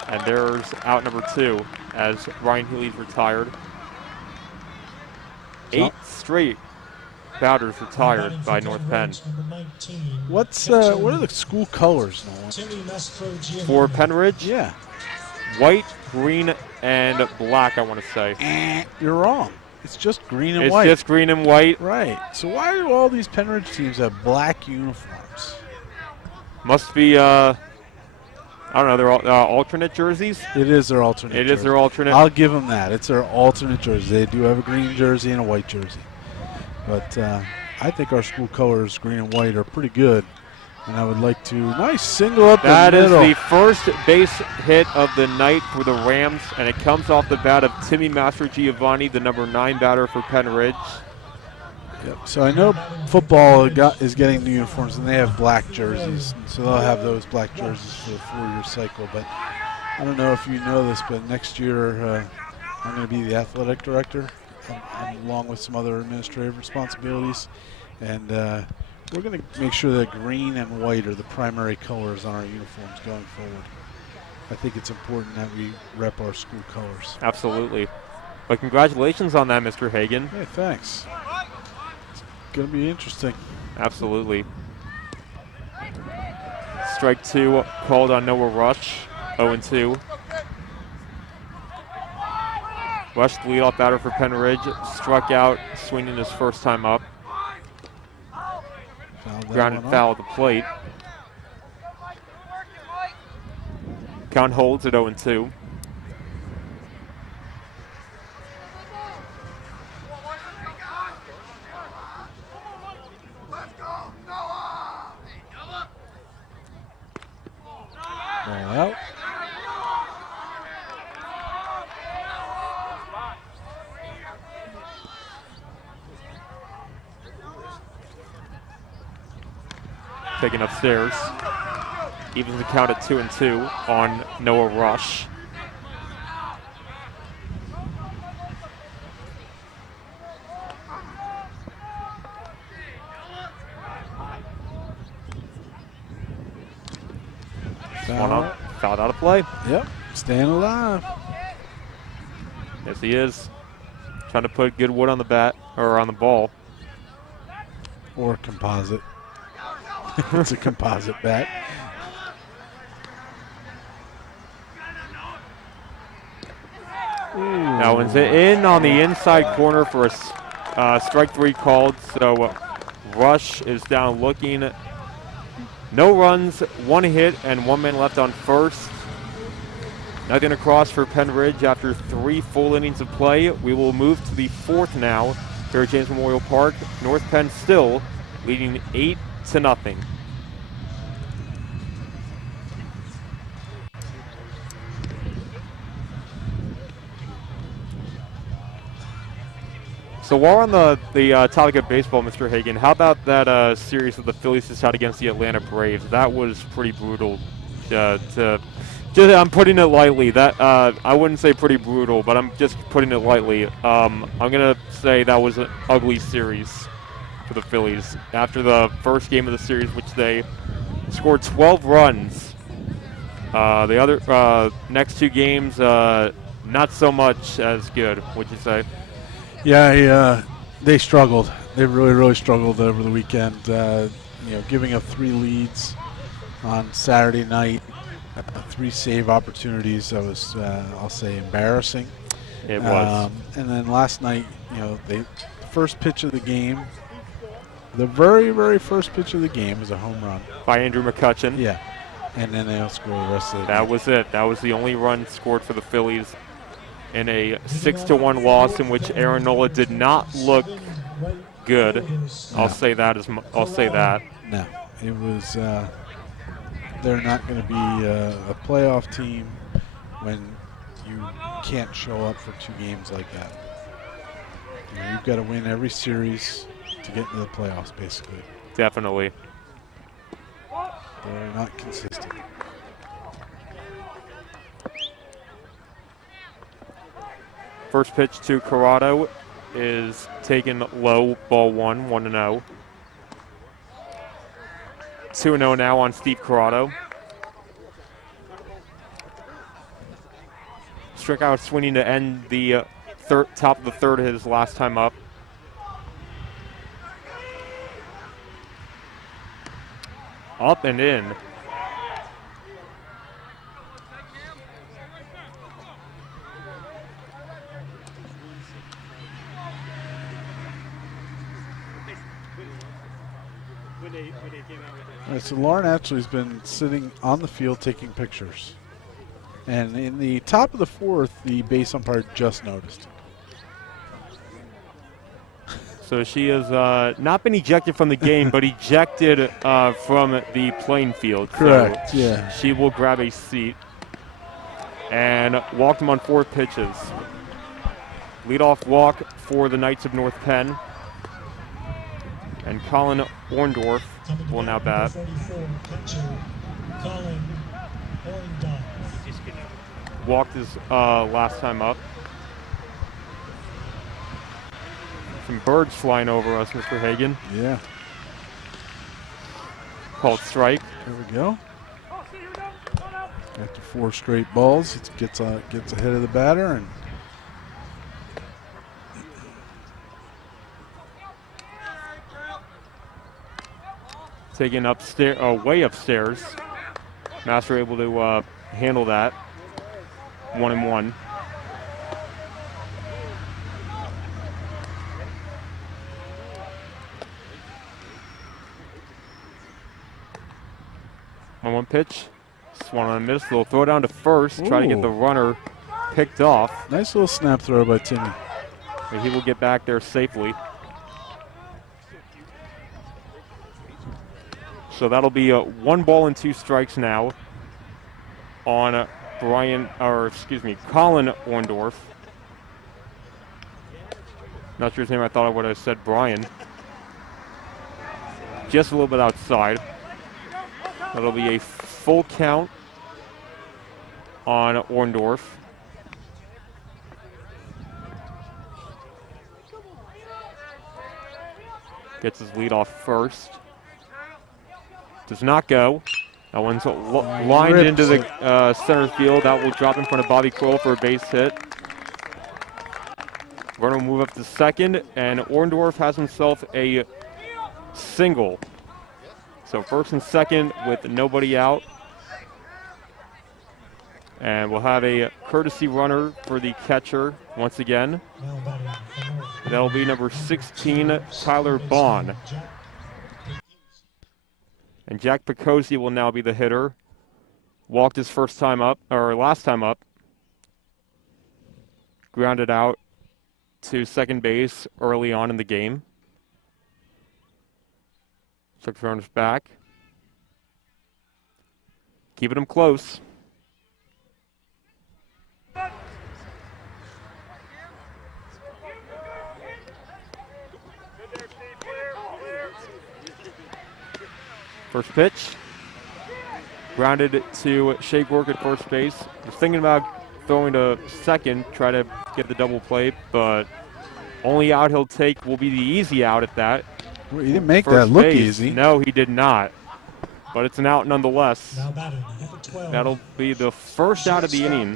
And there's out number 2 as Ryan Healy's retired. 8 straight batters retired by North Penn. What are the school colors, Nolan? For Penridge? Yeah. White, green, and black, I want to say. You're wrong. It's just green and It's white. just green and white. Right. So why do all these Penridge teams have black uniforms? Must be, I don't know, they're alternate jerseys? It is their alternate It jersey. is their alternate. I'll give them that. It's their alternate jersey. They do have a green jersey and a white jersey. But I think our school colors, green and white, are pretty good. And I would like to, nice single up the middle. That is the first base hit of the night for the Rams, and it comes off the bat of Timmy Mastrogiovanni, the number 9 batter for Penridge. Yep. So I know football is getting new uniforms, and they have black jerseys. So they'll have those black jerseys for the 4-year cycle. But I don't know if you know this, but next year I'm going to be the athletic director, along with some other administrative responsibilities. And we're going to make sure that green and white are the primary colors on our uniforms going forward. I think it's important that we rep our school colors. Absolutely. But congratulations on that, Mr. Hegen. Hey, thanks. It's going to be interesting. Absolutely. Strike 2 called on Noah Rush, 0-2. Rush, the leadoff batter for Penridge, struck out, swinging his first time up. Grounded foul at the plate. Count holds at 0-2. Ball out. Taken upstairs. Evens the count at 2-2 on Noah Rush. Fouled out of play. Yep, staying alive. Yes, he is. Trying to put good wood on the bat, or on the ball. Or composite. It's a composite bat. That one's in on the inside corner for a strike 3 called. So Rush is down looking. No runs, 1 hit, and 1 man left on first. Nothing across for Penridge after 3 full innings of play. We will move to the 4th now here at James Memorial Park. North Penn still leading 8-0. So while we're on the topic of baseball, Mr. Hegen, how about that series that the Phillies just had against the Atlanta Braves? That was pretty brutal. I'm putting it lightly. That I wouldn't say pretty brutal, but I'm just putting it lightly. I'm gonna say that was an ugly series for the Phillies. After the first game of the series, which they scored 12 runs, the other next 2 games not so much as good. Would you say? Yeah, they struggled. They really struggled over the weekend. Giving up 3 leads on Saturday night, 3 save opportunities. That was, I'll say, embarrassing. It was. And then last night, the first pitch of the game, the very first pitch of the game was a home run By Andrew McCutchen. Yeah, and then they'll score the rest of the That game. was it. That was the only run scored for the Phillies in a 6-1 loss in which Aaron Nola did not look good. I'll say that. I'll say that. No, it was. They're not going to be a playoff team when you can't show up for 2 games like that. You've got to win every series to get into the playoffs, basically. Definitely. They're not consistent. First pitch to Corrado is taken low, ball 1-0. 2-0 now on Steve Corrado. Strikeout swinging to end the top of the 3rd his last time up. Up and in. All right, so Lauren actually has been sitting on the field taking pictures. And in the top of the 4th, the base umpire just noticed. So she has not been ejected from the game, but ejected from the playing field. Correct, so yeah. She will grab a seat and walked him on 4 pitches. Leadoff walk for the Knights of North Penn. And Colin Orndorff will now bat. Walked his last time up. Some birds flying over us, Mr. Hegen. Yeah. Called strike. There we go. After 4 straight balls, it gets ahead of the batter and taken upstairs, way upstairs. Master able to handle that. 1-1. One pitch. Swung on a miss. They'll throw down to first. Try to get the runner picked off. Nice little snap throw by Timmy. But he will get back there safely. So that'll be 1 ball and 2 strikes now on Colin Orndorff. Not sure his name. I thought I would have said Brian. Just a little bit outside. That'll be a full count on Orndorff. Gets his lead off first. Does not go. That one's lined into the center field. That will drop in front of Bobby Coyle for a base hit. Runner will move up to second, and Orndorff has himself a single. So first and second with nobody out. And we'll have a courtesy runner for the catcher once again. That'll be number 16, Tyler Bond. And Jack Picozzi will now be the hitter. Walked his last time up. Grounded out to second base early on in the game. Took the runners back. Keeping them close. First pitch, grounded to Shea Gork at first base. Was thinking about throwing to second, try to get the double play, but only out he'll take will be the easy out at that. Well, he didn't make that look easy. No, he did not. But it's an out nonetheless. Now batting, number 12. That'll be the first out of the inning.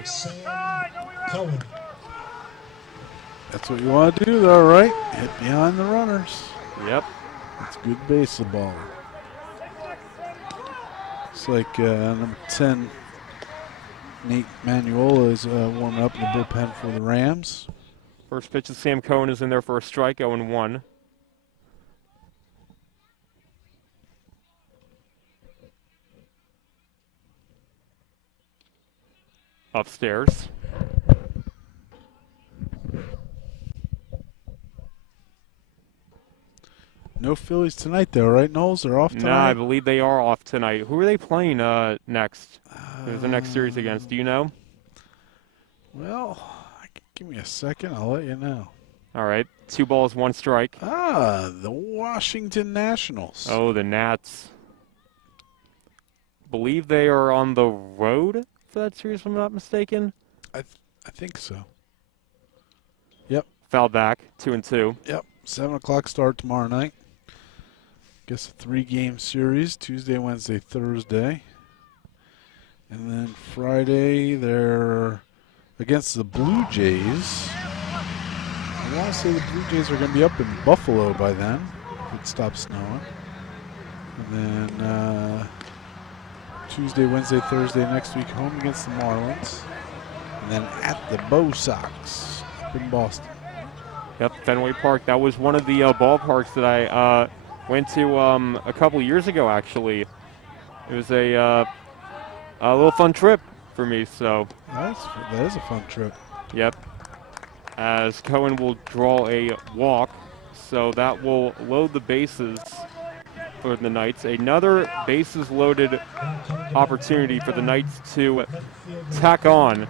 That's what you want to do, though, right? Hit behind the runners. Yep. That's good baseball. Looks like number 10, Nate Manuola, is warming up in the bullpen for the Rams. First pitch of Sam Cohen is in there for a strike, 0-1. Upstairs. No Phillies tonight, though, right, Knowles? They're off tonight? No, I believe they are off tonight. Who are they playing next? Who's the next series against? Do you know? Well, give me a second. I'll let you know. All right. 2 balls, 1 strike. The Washington Nationals. Oh, the Nats. Believe they are on the road for that series, if I'm not mistaken. I think so. Yep. Foul back, 2-2. Yep. 7 o'clock start tomorrow night. Guess a 3-game series, Tuesday, Wednesday, Thursday. And then Friday, they're against the Blue Jays. I want to say the Blue Jays are going to be up in Buffalo by then, if it stops snowing. And then Tuesday, Wednesday, Thursday next week, home against the Marlins. And then at the Bo Sox up in Boston. Yep, Fenway Park. That was one of the ballparks that I went to a couple years ago, actually. It was a little fun trip for me, so. That is a fun trip. Yep. As Cohen will draw a walk, so that will load the bases for the Knights. Another bases-loaded opportunity for the Knights to tack on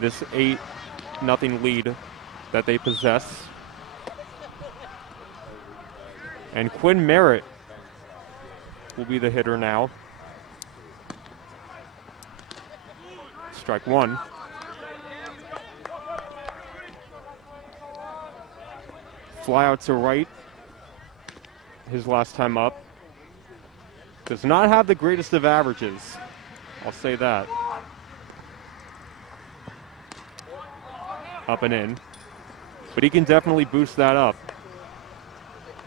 this 8-0 lead that they possess. And Quinn Merritt will be the hitter now. Strike 1. Fly out to right. His last time up. Does not have the greatest of averages. I'll say that. Up and in. But he can definitely boost that up.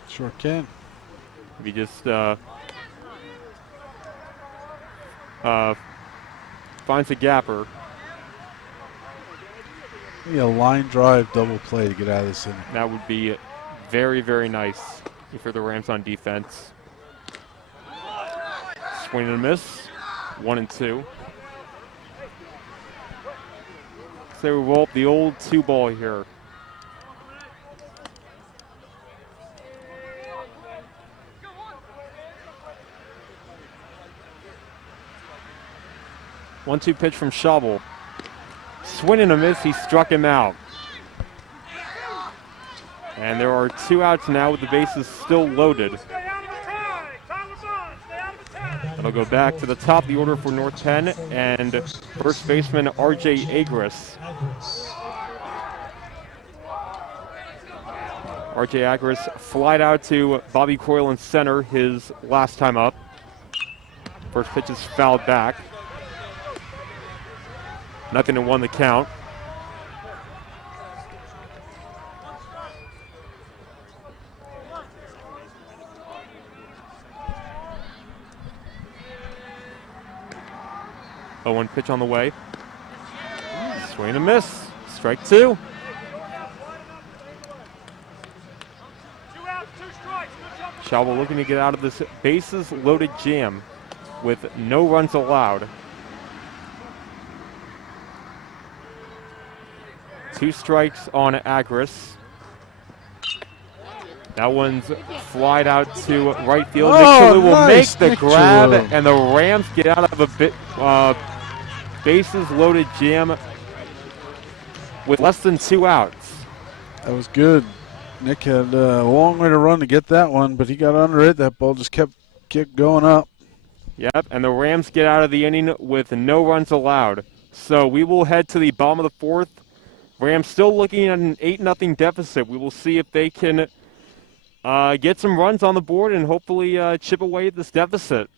Sure can. If he just finds a gapper. Maybe a line drive double play to get out of this inning. That would be very, very nice for the Rams on defense. Swing and a miss. 1-2. So we roll up the old 2-ball here. One-two pitch from Schauble. Swing and a miss. He struck him out. And there are 2 outs now with the bases still loaded. It'll go back to the top of the order for North Penn and first baseman R.J. Agris. R.J. Agris flied out to Bobby Coyle in center his last time up. First pitch is fouled back. 0-1 the count. Oh, one pitch on the way. Swing and a miss. Strike two. Schauble looking to get out of this bases loaded jam with no runs allowed. 2 strikes on Agris. That one's flied out to right field. Nick Kylea will make the grab, and the Rams get out of a bases loaded jam with less than 2 outs. That was good. Nick had a long way to run to get that one, but he got under it. That ball just kept going up. Yep, and the Rams get out of the inning with no runs allowed. So we will head to the bottom of the 4th. Rams still looking at an 8-0 deficit. We will see if they can get some runs on the board and hopefully chip away at this deficit.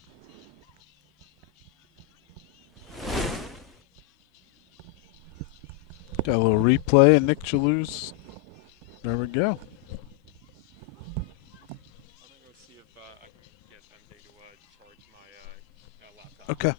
Got a little replay and Nick Kylea. There we go. I'm going to go see if I can get MJ to charge my laptop. Okay.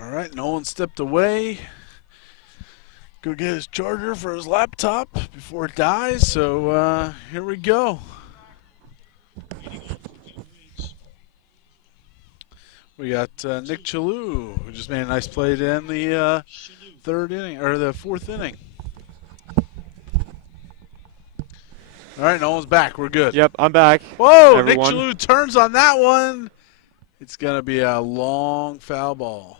All right, Nolan stepped away. Go get his charger for his laptop before it dies. So here we go. We got Nick Kylea, who just made a nice play to end the 3rd inning or the 4th inning. All right, Nolan's back. We're good. Yep, I'm back. Whoa, everyone. Nick Kylea turns on that one. It's gonna be a long foul ball.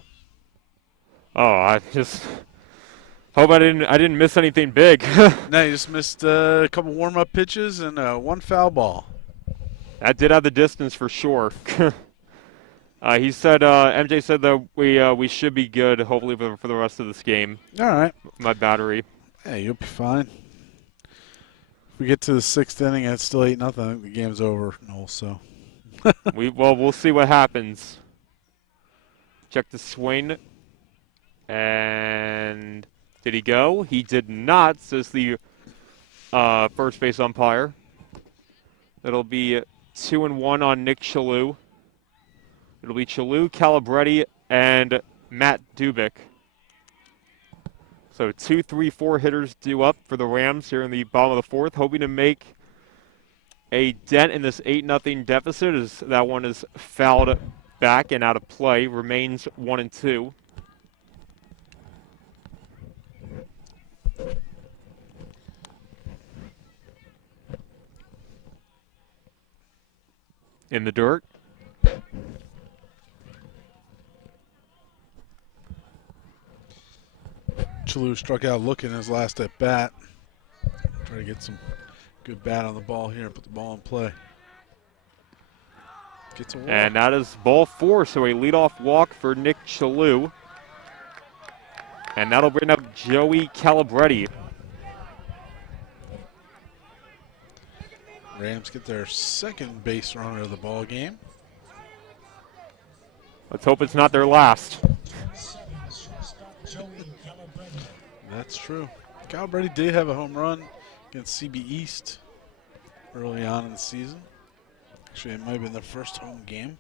Oh, I just hope I didn't miss anything big. No, you just missed a couple warm-up pitches and 1 foul ball. That did have the distance for sure. He said, MJ said that we should be good, hopefully for the rest of this game. All right. My battery. Hey, you'll be fine. If we get to the 6th inning and it's still 8-0, I think the game's over. Also, we'll see what happens. Check the swing. And did he go? He did not, says the first base umpire. It'll be 2-1 on Nick Kylea. It'll be Kylea, Calibretti, and Matt Dubik. So 2, 3, 4 hitters due up for the Rams here in the bottom of the 4th, hoping to make a dent in this 8-0 deficit as that one is fouled back and out of play. Remains 1-2. In the dirt. Kylea struck out looking his last at bat. Try to get some good bat on the ball here and put the ball in play. Gets a walk. And that is ball 4, so a leadoff walk for Nick Kylea. And that'll bring up Joey Calibretti. Rams get their 2nd base runner of the ball game. Let's hope it's not their last. That's true. Calibretti did have a home run against CB East early on in the season. Actually, it might have been their first home game.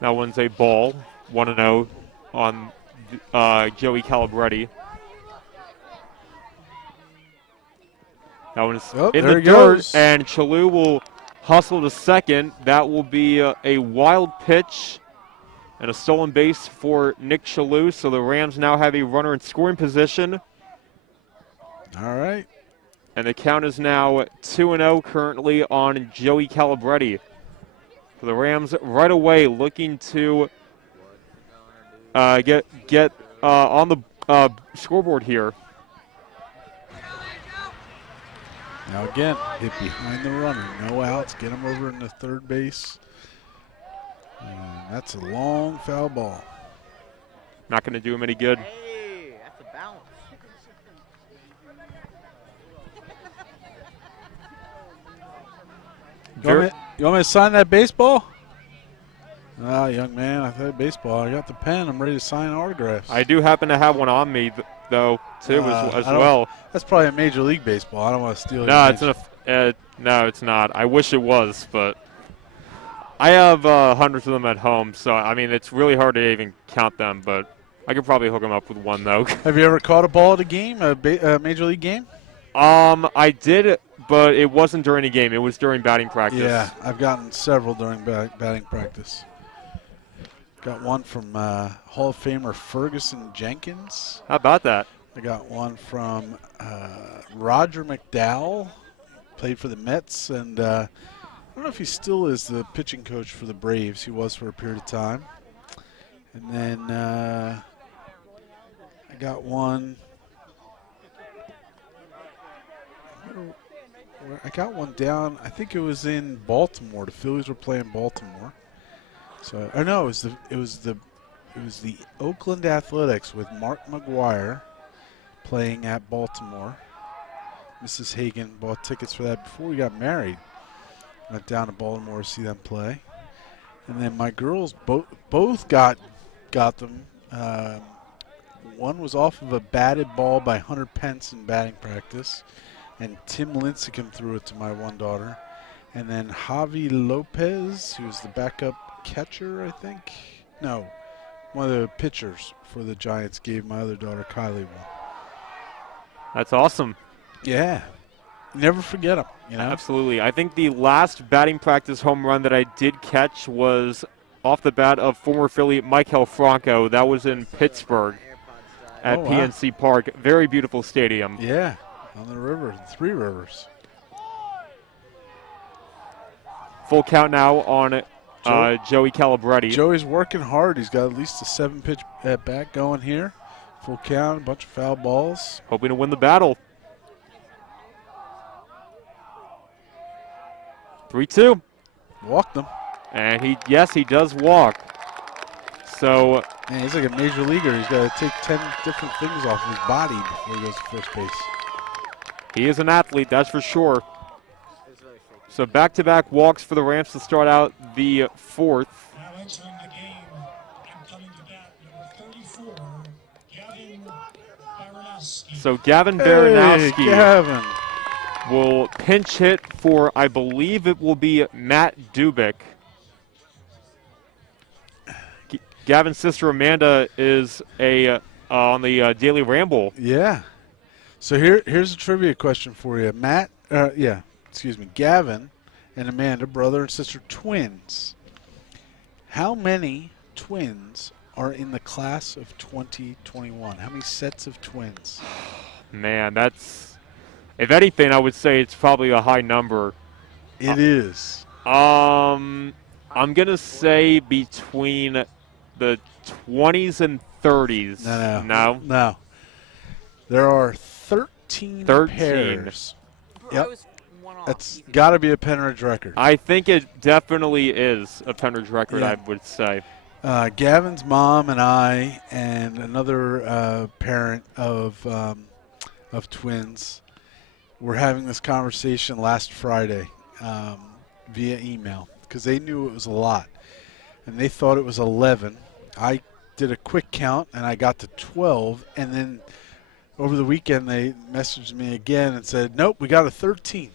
That one's a ball. 1-0 on Joey Calibretti. That one is in the dirt, and Kylea will hustle to second. That will be a wild pitch and a stolen base for Nick Kylea. So the Rams now have a runner in scoring position. All right. And the count is now 2-0 currently on Joey Calibretti. For the Rams right away looking to get on the scoreboard here. Now again, hit behind the runner. No outs. Get him over into third base. And that's a long foul ball. Not going to do him any good. Hey, that's a bounce. You want me to sign that baseball? Ah, young man, I thought baseball. I got the pen. I'm ready to sign autographs. I do happen to have one on me, though, too, as well. That's probably a Major League Baseball. I don't want to steal No, your no, it's not. I wish it was, but I have hundreds of them at home, so, I mean, it's really hard to even count them, but I could probably hook them up with one, though. Have you ever caught a ball at a game, a Major League game? I did, but it wasn't during a game. It was during batting practice. Yeah, I've gotten several during batting practice. Got one from Hall of Famer Ferguson Jenkins. How about that? I got one from Roger McDowell, played for the Mets, and I don't know if he still is the pitching coach for the Braves. He was for a period of time. And then I got one. I got one down. I think it was in Baltimore. The Phillies were playing Baltimore. So I know it was the Oakland Athletics with Mark McGuire playing at Baltimore. Mrs. Hegen bought tickets for that before we got married. Went down to Baltimore to see them play, and then my girls both got them. One was off of a batted ball by Hunter Pence in batting practice, and Tim Lincecum threw it to my one daughter, and then Javi Lopez, who's the backup catcher, I think. No, one of the pitchers for the Giants gave my other daughter Kyllie one. That's awesome. Yeah. Never forget them, you know? Absolutely. I think the last batting practice home run that I did catch was off the bat of former Philly Maikel Franco. That was in Pittsburgh at PNC Park. Very beautiful stadium. Yeah, on the river, Three Rivers. Full count now on Joey Calabretti. Joey's working hard. He's got at least a 7-pitch at bat going here. Full count, a bunch of foul balls. Hoping to win the battle. 3-2. Walked them. And he does walk. So man, he's like a major leaguer. He's got to take 10 different things off his body before he goes to first base. He is an athlete, that's for sure. So back-to-back walks for the Rams to start out the fourth. Now entering the game and coming to bat, number 34, Gavin Baranowski. So Gavin Baranowski Gavin will pinch hit for, I believe it will be Matt Dubik. Gavin's sister Amanda is on the Daily Ramble. Yeah. So here's a trivia question for you. Gavin and Amanda, brother and sister twins. How many twins are in the class of 2021? How many sets of twins? Man, that's, if anything, I would say it's probably a high number. It is. I'm going to say between the 20s and 30s. No. There are 13 pairs. Yep. That's got to be a Penridge record. I think it definitely is a Penridge record, Yeah. I would say. Gavin's mom and I and another parent of twins were having this conversation last Friday via email because they knew it was a lot. And they thought it was 11. I did a quick count, and I got to 12. And then over the weekend, they messaged me again and said, nope, we got a 13th.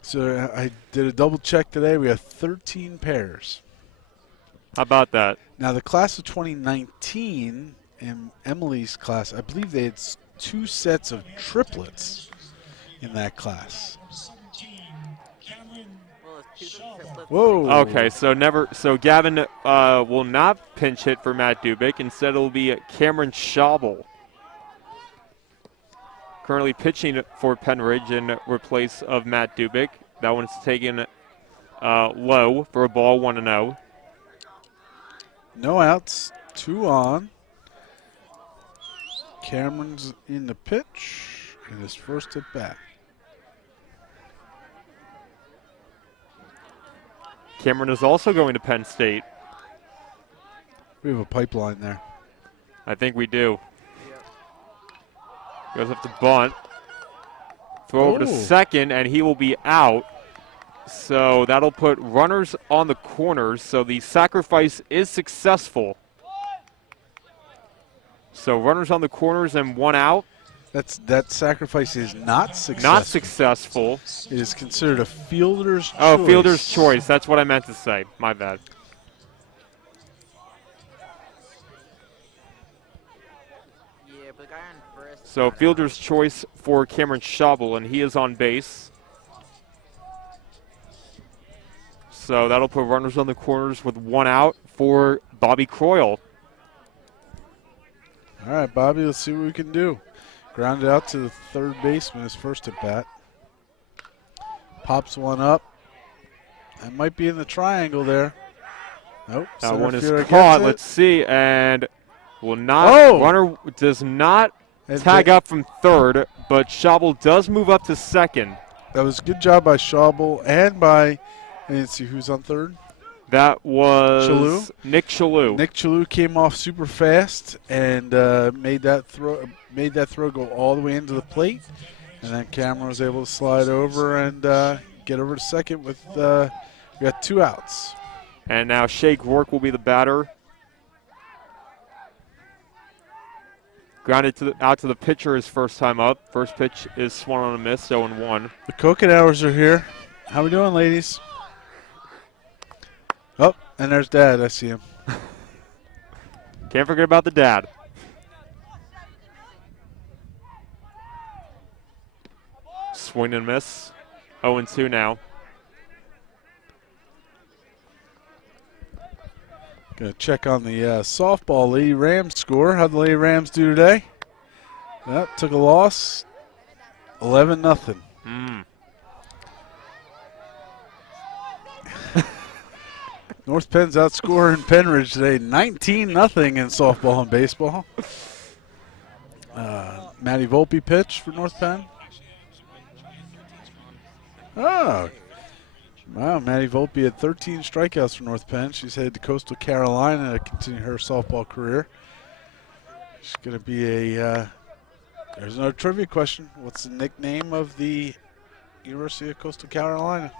So I did a double check today. We have 13 pairs. How about that? Now, the class of 2019, in Emily's class, I believe they had 2 sets of triplets in that class. Whoa. Okay, so Gavin will not pinch hit for Matt Dubik. Instead, it'll be Cameron Schaubel. Currently pitching for Penridge in replace of Matt Dubik. That one's taken low for a ball, 1-0. No outs. 2 on. Cameron's in the pitch in his first at bat. Cameron is also going to Penn State. We have a pipeline there. I think we do. Goes up to bunt. Throw over to second, and he will be out. So that'll put runners on the corners. So the sacrifice is successful. So runners on the corners and 1 out. That sacrifice is not successful. Not successful. It is considered a fielder's choice. Oh, fielder's choice. That's what I meant to say. My bad. Yeah, but the guy on first. So fielder's choice for Cameron Schauble, and he is on base. So that'll put runners on the corners with 1 out for Bobby Croyle. All right, Bobby, let's see what we can do. Grounded out to the third baseman, his first at bat. Pops one up. That might be in the triangle there. Nope. That one is fielder caught. gets it. Let's see, and will not. Oh! Runner does not And tag up from third, but Schauble does move up to second. That was a good job by Schauble and by, I didn't see who's on third. That was Chalou? Nick Chalou. Nick Chalou came off super fast and made that throw go all the way into the plate, and then Cameron was able to slide over and get over to second with we got 2 outs. And now Shake Rourke will be the batter. Grounded out to the pitcher his first time up. First pitch is swung on a miss, 0-1. The Coconut Hours are here. How we doing, ladies? Oh, and there's Dad. I see him. Can't forget about the dad. Swing and miss. 0-2 now. Gonna check on the softball Lady Rams score. How'd the Lady Rams do today? Yep, took a loss. 11-0. North Penn's outscoring Penridge today 19-0 in softball and baseball. Maddie Volpe pitch for North Penn. Oh, wow, Maddie Volpe had 13 strikeouts for North Penn. She's headed to Coastal Carolina to continue her softball career. She's going to be there's another trivia question. What's the nickname of the University of Coastal Carolina?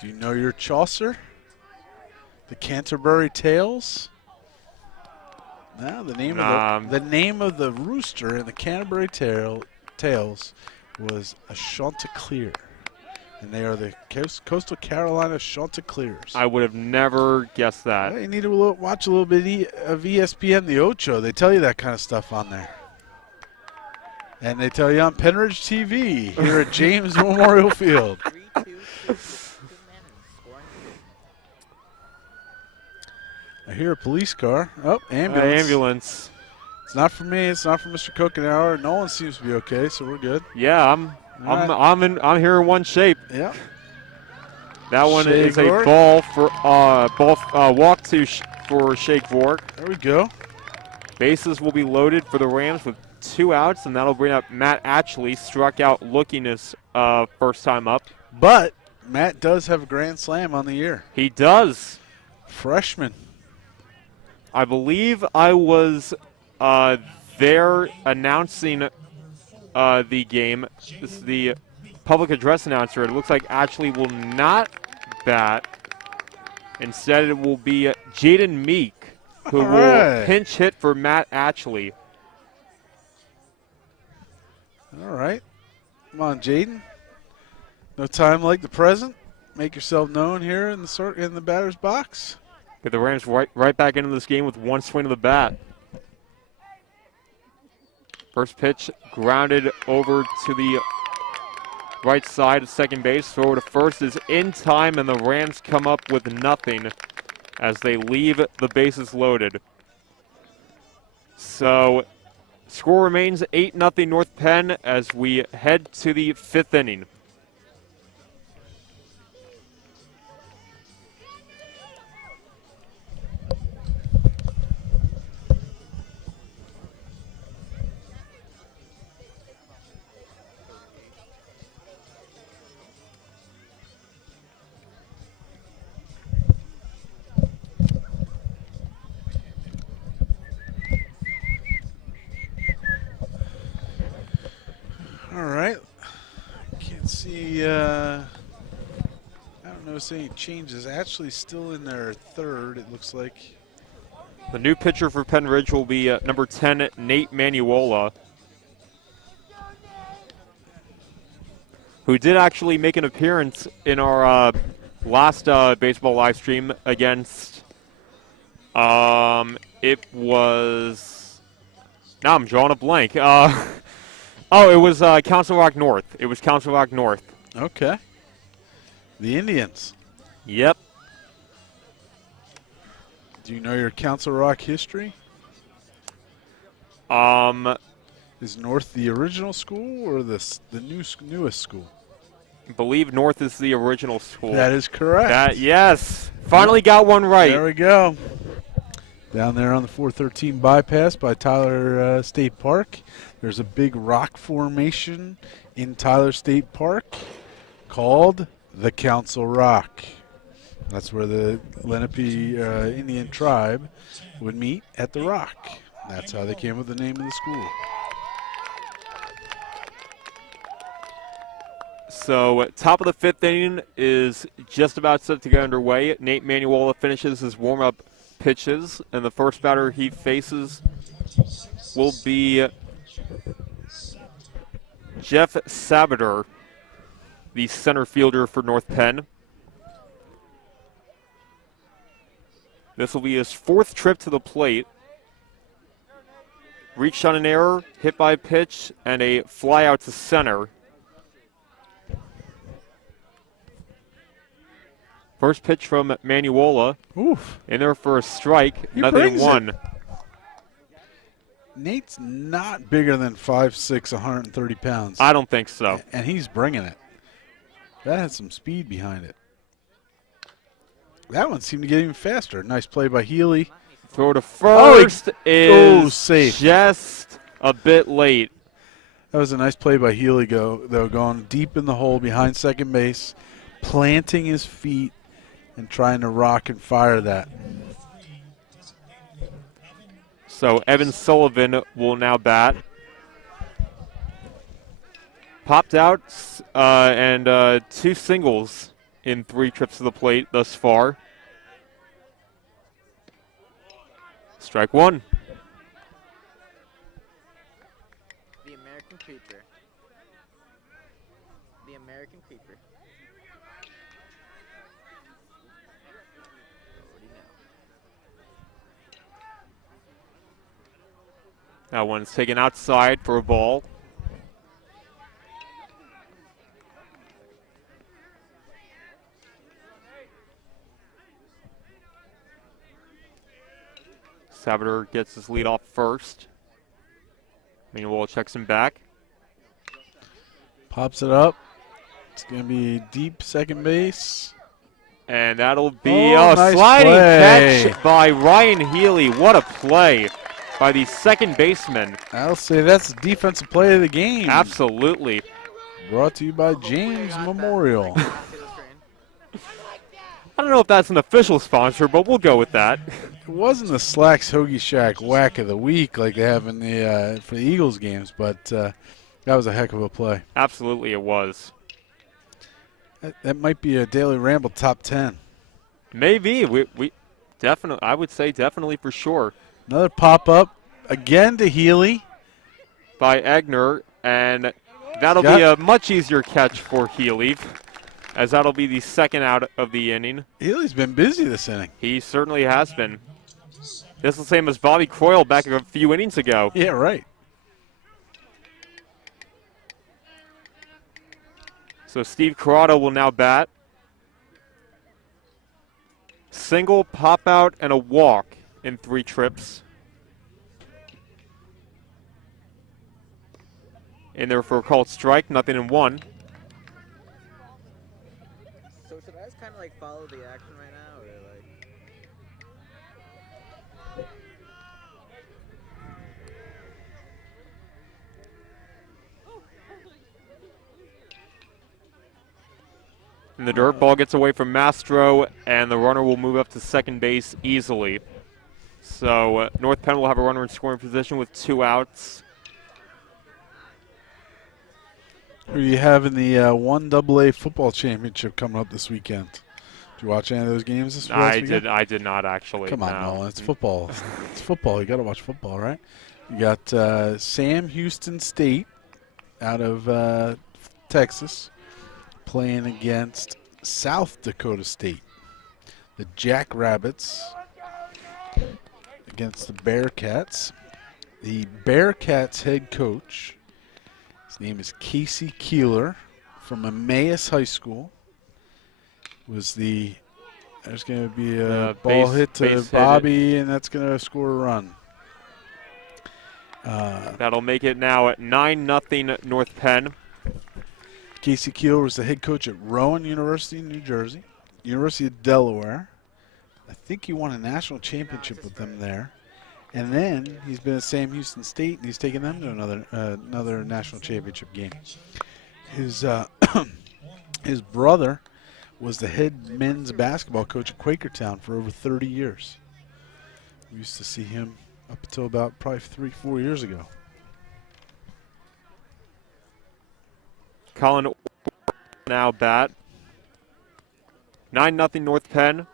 Do you know your Chaucer? The Canterbury Tales? No, the name of the rooster in the Canterbury Tales was a Chanticleer, and they are the Coastal Carolina Chanticleers. I would have never guessed that. Well, you need to watch a little bit of ESPN The Ocho. They tell you that kind of stuff on there. And they tell you on Pennridge TV here at James Memorial Field. 3-2. I hear a police car. Oh, ambulance. Ambulance. It's not for me. It's not for Mr. Coconauer. Nolan seems to be okay, so we're good. Yeah, I'm here in one shape. Yeah. That one Shake is a Rourke. ball for walk for Shake Rourke. There we go. Bases will be loaded for the Rams with 2 outs, and that'll bring up Matt Atchley, struck out looking his first time up. But Matt does have a grand slam on the year. He does. Freshman. I believe I was there announcing the game. This is the public address announcer. It looks like Ashley will not bat. Instead, it will be Jaden Meek, who will pinch hit for Matt Atchley. All right. Come on, Jaden. No time like the present. Make yourself known here in the batter's box. Get the Rams right back into this game with 1 swing of the bat. First pitch grounded over to the right side of second base. Throw to first is in time, and the Rams come up with nothing as they leave the bases loaded. So score remains 8-0 North Penn as we head to the 5th inning. All right. Can't see. I don't notice any changes. Actually, still in their third, it looks like. The new pitcher for Penridge will be number 10, Nate Manuola, who did actually make an appearance in our last baseball live stream against, it was, now I'm drawing a blank. Oh, it was Council Rock North. It was Council Rock North. Okay. The Indians. Yep. Do you know your Council Rock history? Is North the original school or the newest school? I believe North is the original school. That is correct. Yes. Finally got one right. There we go. Down there on the 413 bypass by Tyler State Park, there's a big rock formation in Tyler State Park called the Council Rock. That's where the Lenape Indian tribe would meet at the rock. That's how they came with the name of the school. So top of the fifth inning is just about set to get underway. Nate Manuola finishes his warm-up pitches, and the first batter he faces will be Jeff Sabater, the center fielder for North Penn. This will be his fourth trip to the plate. Reached on an error, hit by a pitch, and a fly out to center. First pitch from Manuola. Oof. In there for a strike, He nothing brings in one. it. Nate's not bigger than 5'6", 130 pounds. I don't think so. And he's bringing it. That has some speed behind it. That one seemed to get even faster. Nice play by Healy. Throw to first is safe. just a bit late. That was a nice play by Healy, though, going deep in the hole behind second base, planting his feet and trying to rock and fire that. So Evan Sullivan will now bat. Popped out and two singles in 3 trips to the plate thus far. Strike one. The American Creeper. The American Creeper. Already know. That one's taken outside for a ball. Sabater gets his lead off first. Meanwhile, checks him back. Pops it up. It's going to be deep second base. And that'll be a nice sliding play. catch by Ryan Healy. What a play by the second baseman. I'll say that's the defensive play of the game. Absolutely. Brought to you by James Memorial. I don't know if that's an official sponsor, but we'll go with that. It wasn't the Slacks Hoagie Shack whack of the week like they have in the for the Eagles games, but that was a heck of a play. Absolutely it was. That might be a Daily Ramble top 10. Maybe. We definitely, I would say definitely for sure. Another pop-up, again to Healy. By Egner, and that'll be a much easier catch for Healy, as that'll be the second out of the inning. Healy's been busy this inning. He certainly has been. This is the same as Bobby Croyle back a few innings ago. Yeah, right. So Steve Corrado will now bat. Single, pop out, and a walk in 3 trips. In there for a called strike, nothing in 1. So should I just kind of like follow the action right now, or like? And the dirt ball gets away from Mastro, and the runner will move up to second base easily. So North Penn will have a runner in scoring position with 2 outs. Who do you have in the 1AA football championship coming up this weekend? Did you watch any of those games this weekend? I did not actually. Come on, no. Nolan. It's football. It's football. You got to watch football, right? You got Sam Houston State out of Texas playing against South Dakota State. The Jackrabbits against the Bearcats. The Bearcats head coach, his name is Kylea from Emmaus High School. There's going to be a ball hit to Bobby, and that's going to score a run. That'll make it now at 9-0 North Penn. Kylea was the head coach at Rowan University in New Jersey, University of Delaware. I think he won a national championship with them there. And then he's been at Sam Houston State, and he's taken them to another national championship game. His his brother was the head men's basketball coach at Quakertown for over 30 years. We used to see him up until about probably 3-4 years ago. Colin now bat. 9-0 North Penn.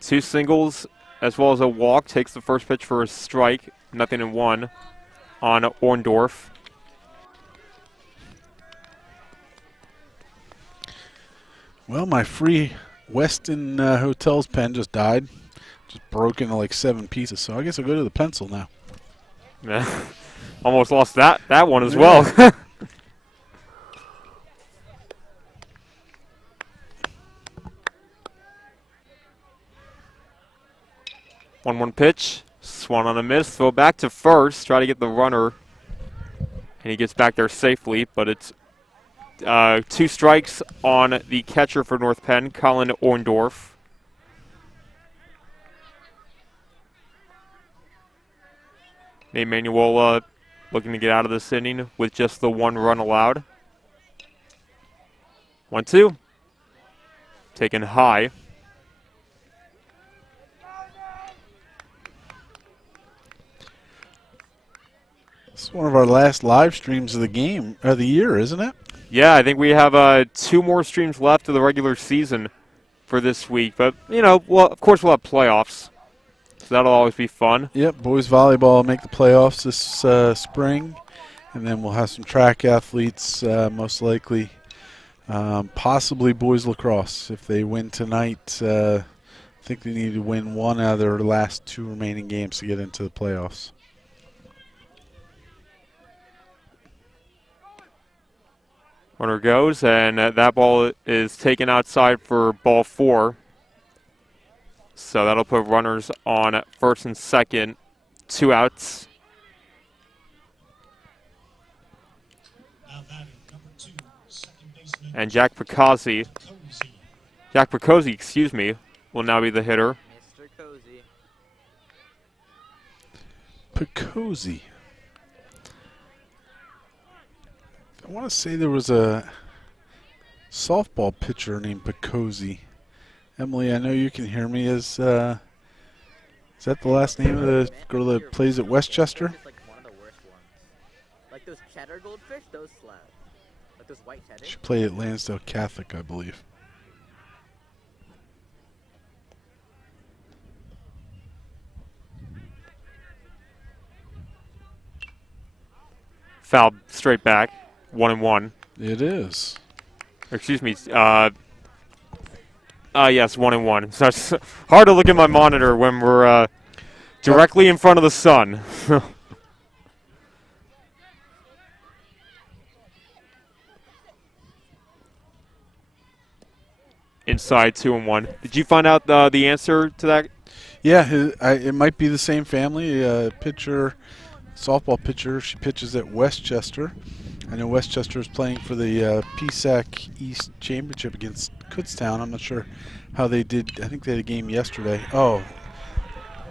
2 singles as well as a walk. Takes the first pitch for a strike. 0-1 on Orndorff. Well, my free Westin Hotels pen just died. Just broke into like 7 pieces. So I guess I'll go to the pencil now. Yeah. Almost lost that one as well. 1-1 pitch. Swan on a miss. Throw back to first. Try to get the runner. And he gets back there safely. But it's 2 strikes on the catcher for North Penn, Colin Orndorff. Nate Manuola looking to get out of this inning with just the 1 run allowed. 1-2. Taken high. This is one of our last live streams of the year, isn't it? Yeah, I think we have 2 more streams left of the regular season for this week. But, well, of course we'll have playoffs. So that'll always be fun. Yep, boys volleyball will make the playoffs this spring. And then we'll have some track athletes, most likely. Possibly boys lacrosse. If they win tonight, I think they need to win 1 out of their last 2 remaining games to get into the playoffs. Runner goes, and that ball is taken outside for ball 4. So that'll put runners on first and second, 2 outs. And Jack Picozzi, will now be the hitter. Mr. Cozy. Picozzi. I want to say there was a softball pitcher named Picozzi. Emily, I know you can hear me. Is that the last name of the girl that plays at Westchester? It's like one of the worst ones. Like those cheddar goldfish, those slap. Like those white cheddar. She played at Lansdale Catholic, I believe. Foul straight back, 1-1. It is. Excuse me. Yes, 1-1. So it's hard to look at my monitor when we're directly in front of the sun. Inside 2-1. Did you find out the answer to that? Yeah, it might be the same family. Pitcher, softball pitcher. She pitches at Westchester. I know Westchester is playing for the PSAC East Championship against Kutztown. I'm not sure how they did. I think they had a game yesterday. Oh,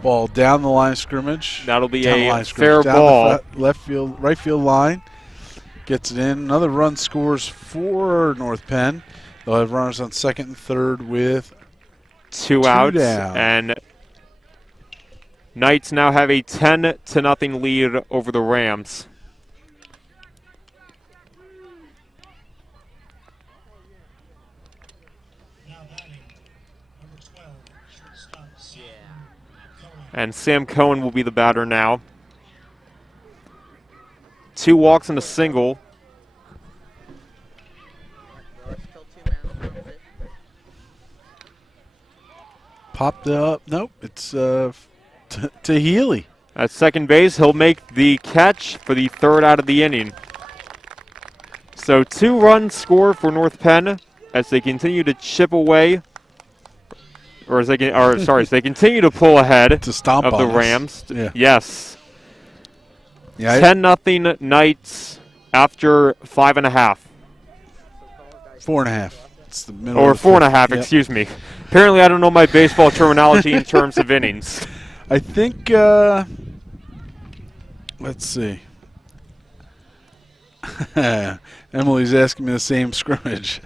ball down the line of scrimmage. That'll be a fair ball. Right field line. Gets it in. Another run scores for North Penn. They'll have runners on second and third with 2 outs. Down. And Knights now have a 10-0 lead over the Rams. And Sam Cohen will be the batter now. 2 walks and a single. Popped up. Nope, it's to Healy. At second base, he'll make the catch for the 3rd out of the inning. So 2 runs score for North Penn as they continue to chip away, or as they as they continue to pull ahead to stomp of the on Rams. Yeah. Yes. Yeah. 10-0 Knights after 5.5. 4.5. It's the middle. Or of the 4.5, fifth. Yep. excuse me. Apparently, I don't know my baseball terminology in terms of innings. I think. Let's see. Emily's asking me the same scrimmage.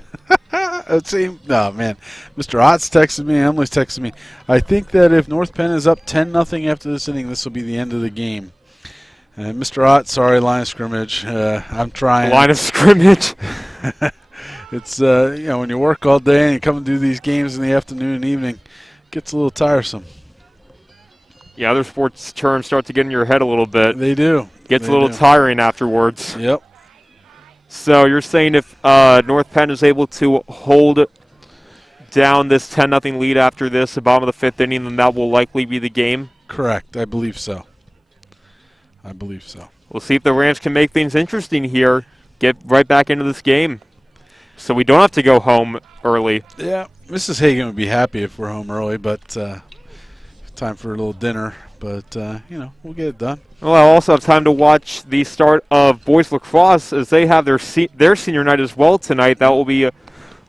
No, man. Mr. Ott's texted me. Emily's texted me. I think that if North Penn is up 10-0 after this inning, this will be the end of the game. And Mr. Ott, sorry, line of scrimmage. I'm trying. Line of scrimmage. It's when you work all day and you come and do these games in the afternoon and evening, it gets a little tiresome. Yeah, other sports terms start to get in your head a little bit. They do. Gets a little tiring afterwards. Yep. So you're saying if North Penn is able to hold down this 10-0 lead after this, the bottom of the 5th inning, then that will likely be the game? Correct. I believe so. We'll see if the Rams can make things interesting here, get right back into this game, so we don't have to go home early. Yeah, Mrs. Hegen would be happy if we're home early, but time for a little dinner. But, we'll get it done. Well, I'll also have time to watch the start of boys lacrosse as they have their senior night as well tonight. That will be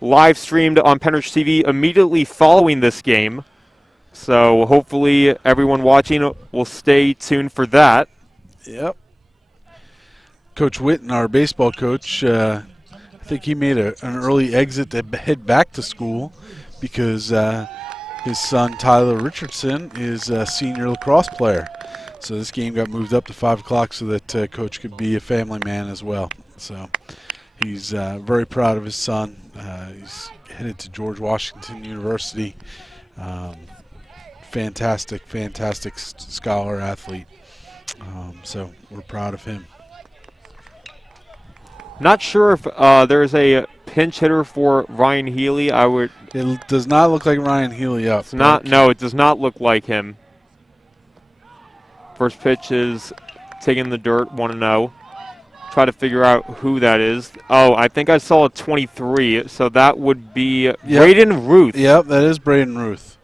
live streamed on Pennridge TV immediately following this game. So hopefully everyone watching will stay tuned for that. Yep. Coach Witten, our baseball coach, I think he made an early exit to head back to school because his son Tyler Richardson is a senior lacrosse player. So this game got moved up to 5 o'clock so that Coach could be a family man as well. So he's very proud of his son. He's headed to George Washington University. Fantastic scholar athlete. So we're proud of him. Not sure if there's a pinch hitter for Ryan Healy. It does not look like Ryan Healy up. No, it does not look like him. First pitch is taking the dirt, 1-0. Try to figure out who that is. Oh, I think I saw a 23, so that would be Braden Ruth. Yep, that is Braden Ruth.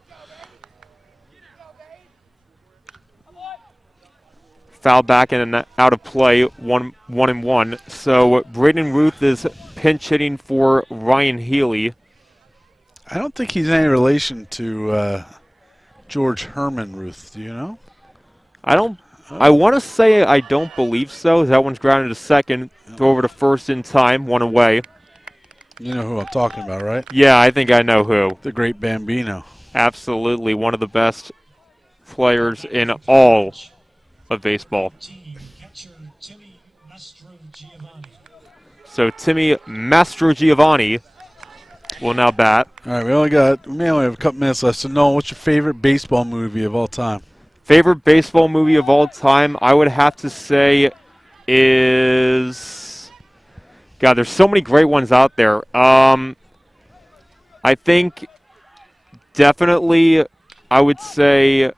Foul back and out of play, 1-1. So Braden Ruth is pinch hitting for Ryan Healy. I don't think he's any relation to George Herman Ruth. Do you know? I want to say I don't believe so. That one's grounded to second. Throw over to first in time, 1 away. You know who I'm talking about, right? Yeah, I think I know who. The great Bambino. Absolutely, one of the best players in all of baseball. So Timmy Mastrogiovanni will now bat. All right, we only have a couple minutes left. So Nolan, what's your favorite baseball movie of all time? Favorite baseball movie of all time, I would have to say is, God, there's so many great ones out there. I think definitely I would say,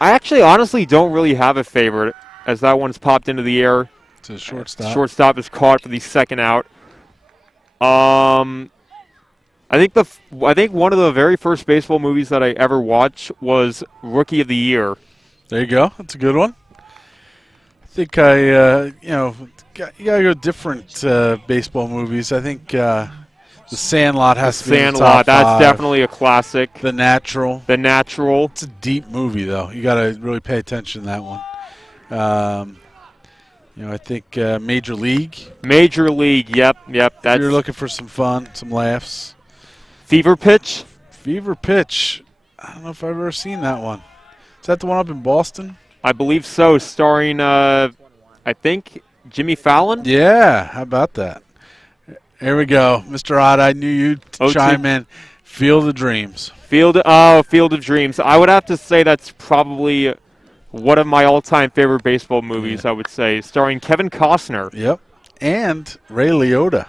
I actually honestly don't really have a favorite as that one's popped into the air. It's a shortstop. Shortstop is caught for the second out. I think one of the very first baseball movies that I ever watched was Rookie of the Year. There you go. That's a good one. I think you gotta go different baseball movies. I think The Sandlot has to be in the top that's 5. Definitely a classic. The Natural. It's a deep movie though. You gotta really pay attention to that one. I think Major League. Yep. If you're looking for some fun, some laughs. Fever Pitch. I don't know if I've ever seen that one. Is that the one up in Boston? I believe so, starring, I think, Jimmy Fallon? Yeah, how about that? Here we go. Mr. Ott, I knew you'd chime in. Field of Dreams. Field of Dreams. I would have to say that's probably one of my all-time favorite baseball movies, I would say, starring Kevin Costner. Yep. And Ray Liotta,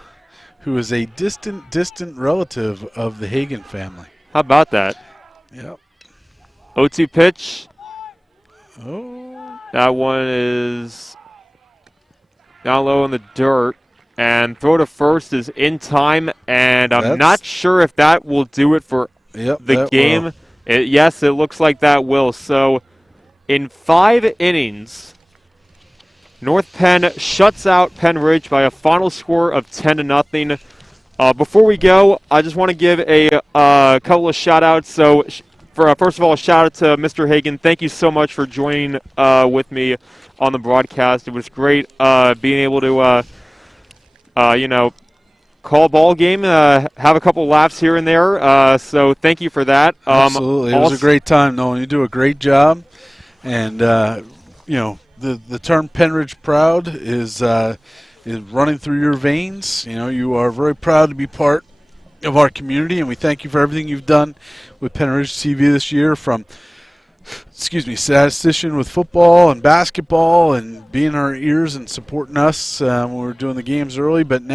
who is a distant relative of the Hegen family. How about that? Yep. 0-2 pitch. Oh. That one is down low in the dirt. And throw to first is in time, and I'm not sure if that will do it for the game. Yes, it looks like that will. So in 5 innings, North Penn shuts out Penridge by a final score of 10-0. Before we go, I just want to give a couple of shout-outs. So first of all, a shout-out to Mr. Hegen. Thank you so much for joining with me on the broadcast. It was great being able to call a ball game, have a couple laughs here and there. So thank you for that. Absolutely. It was a great time, Nolan. You do a great job. And, the term Penridge proud is running through your veins. You are very proud to be part of our community, and we thank you for everything you've done with Pennridge TV this year, from statistician with football and basketball and being our ears and supporting us when we were doing the games early. But now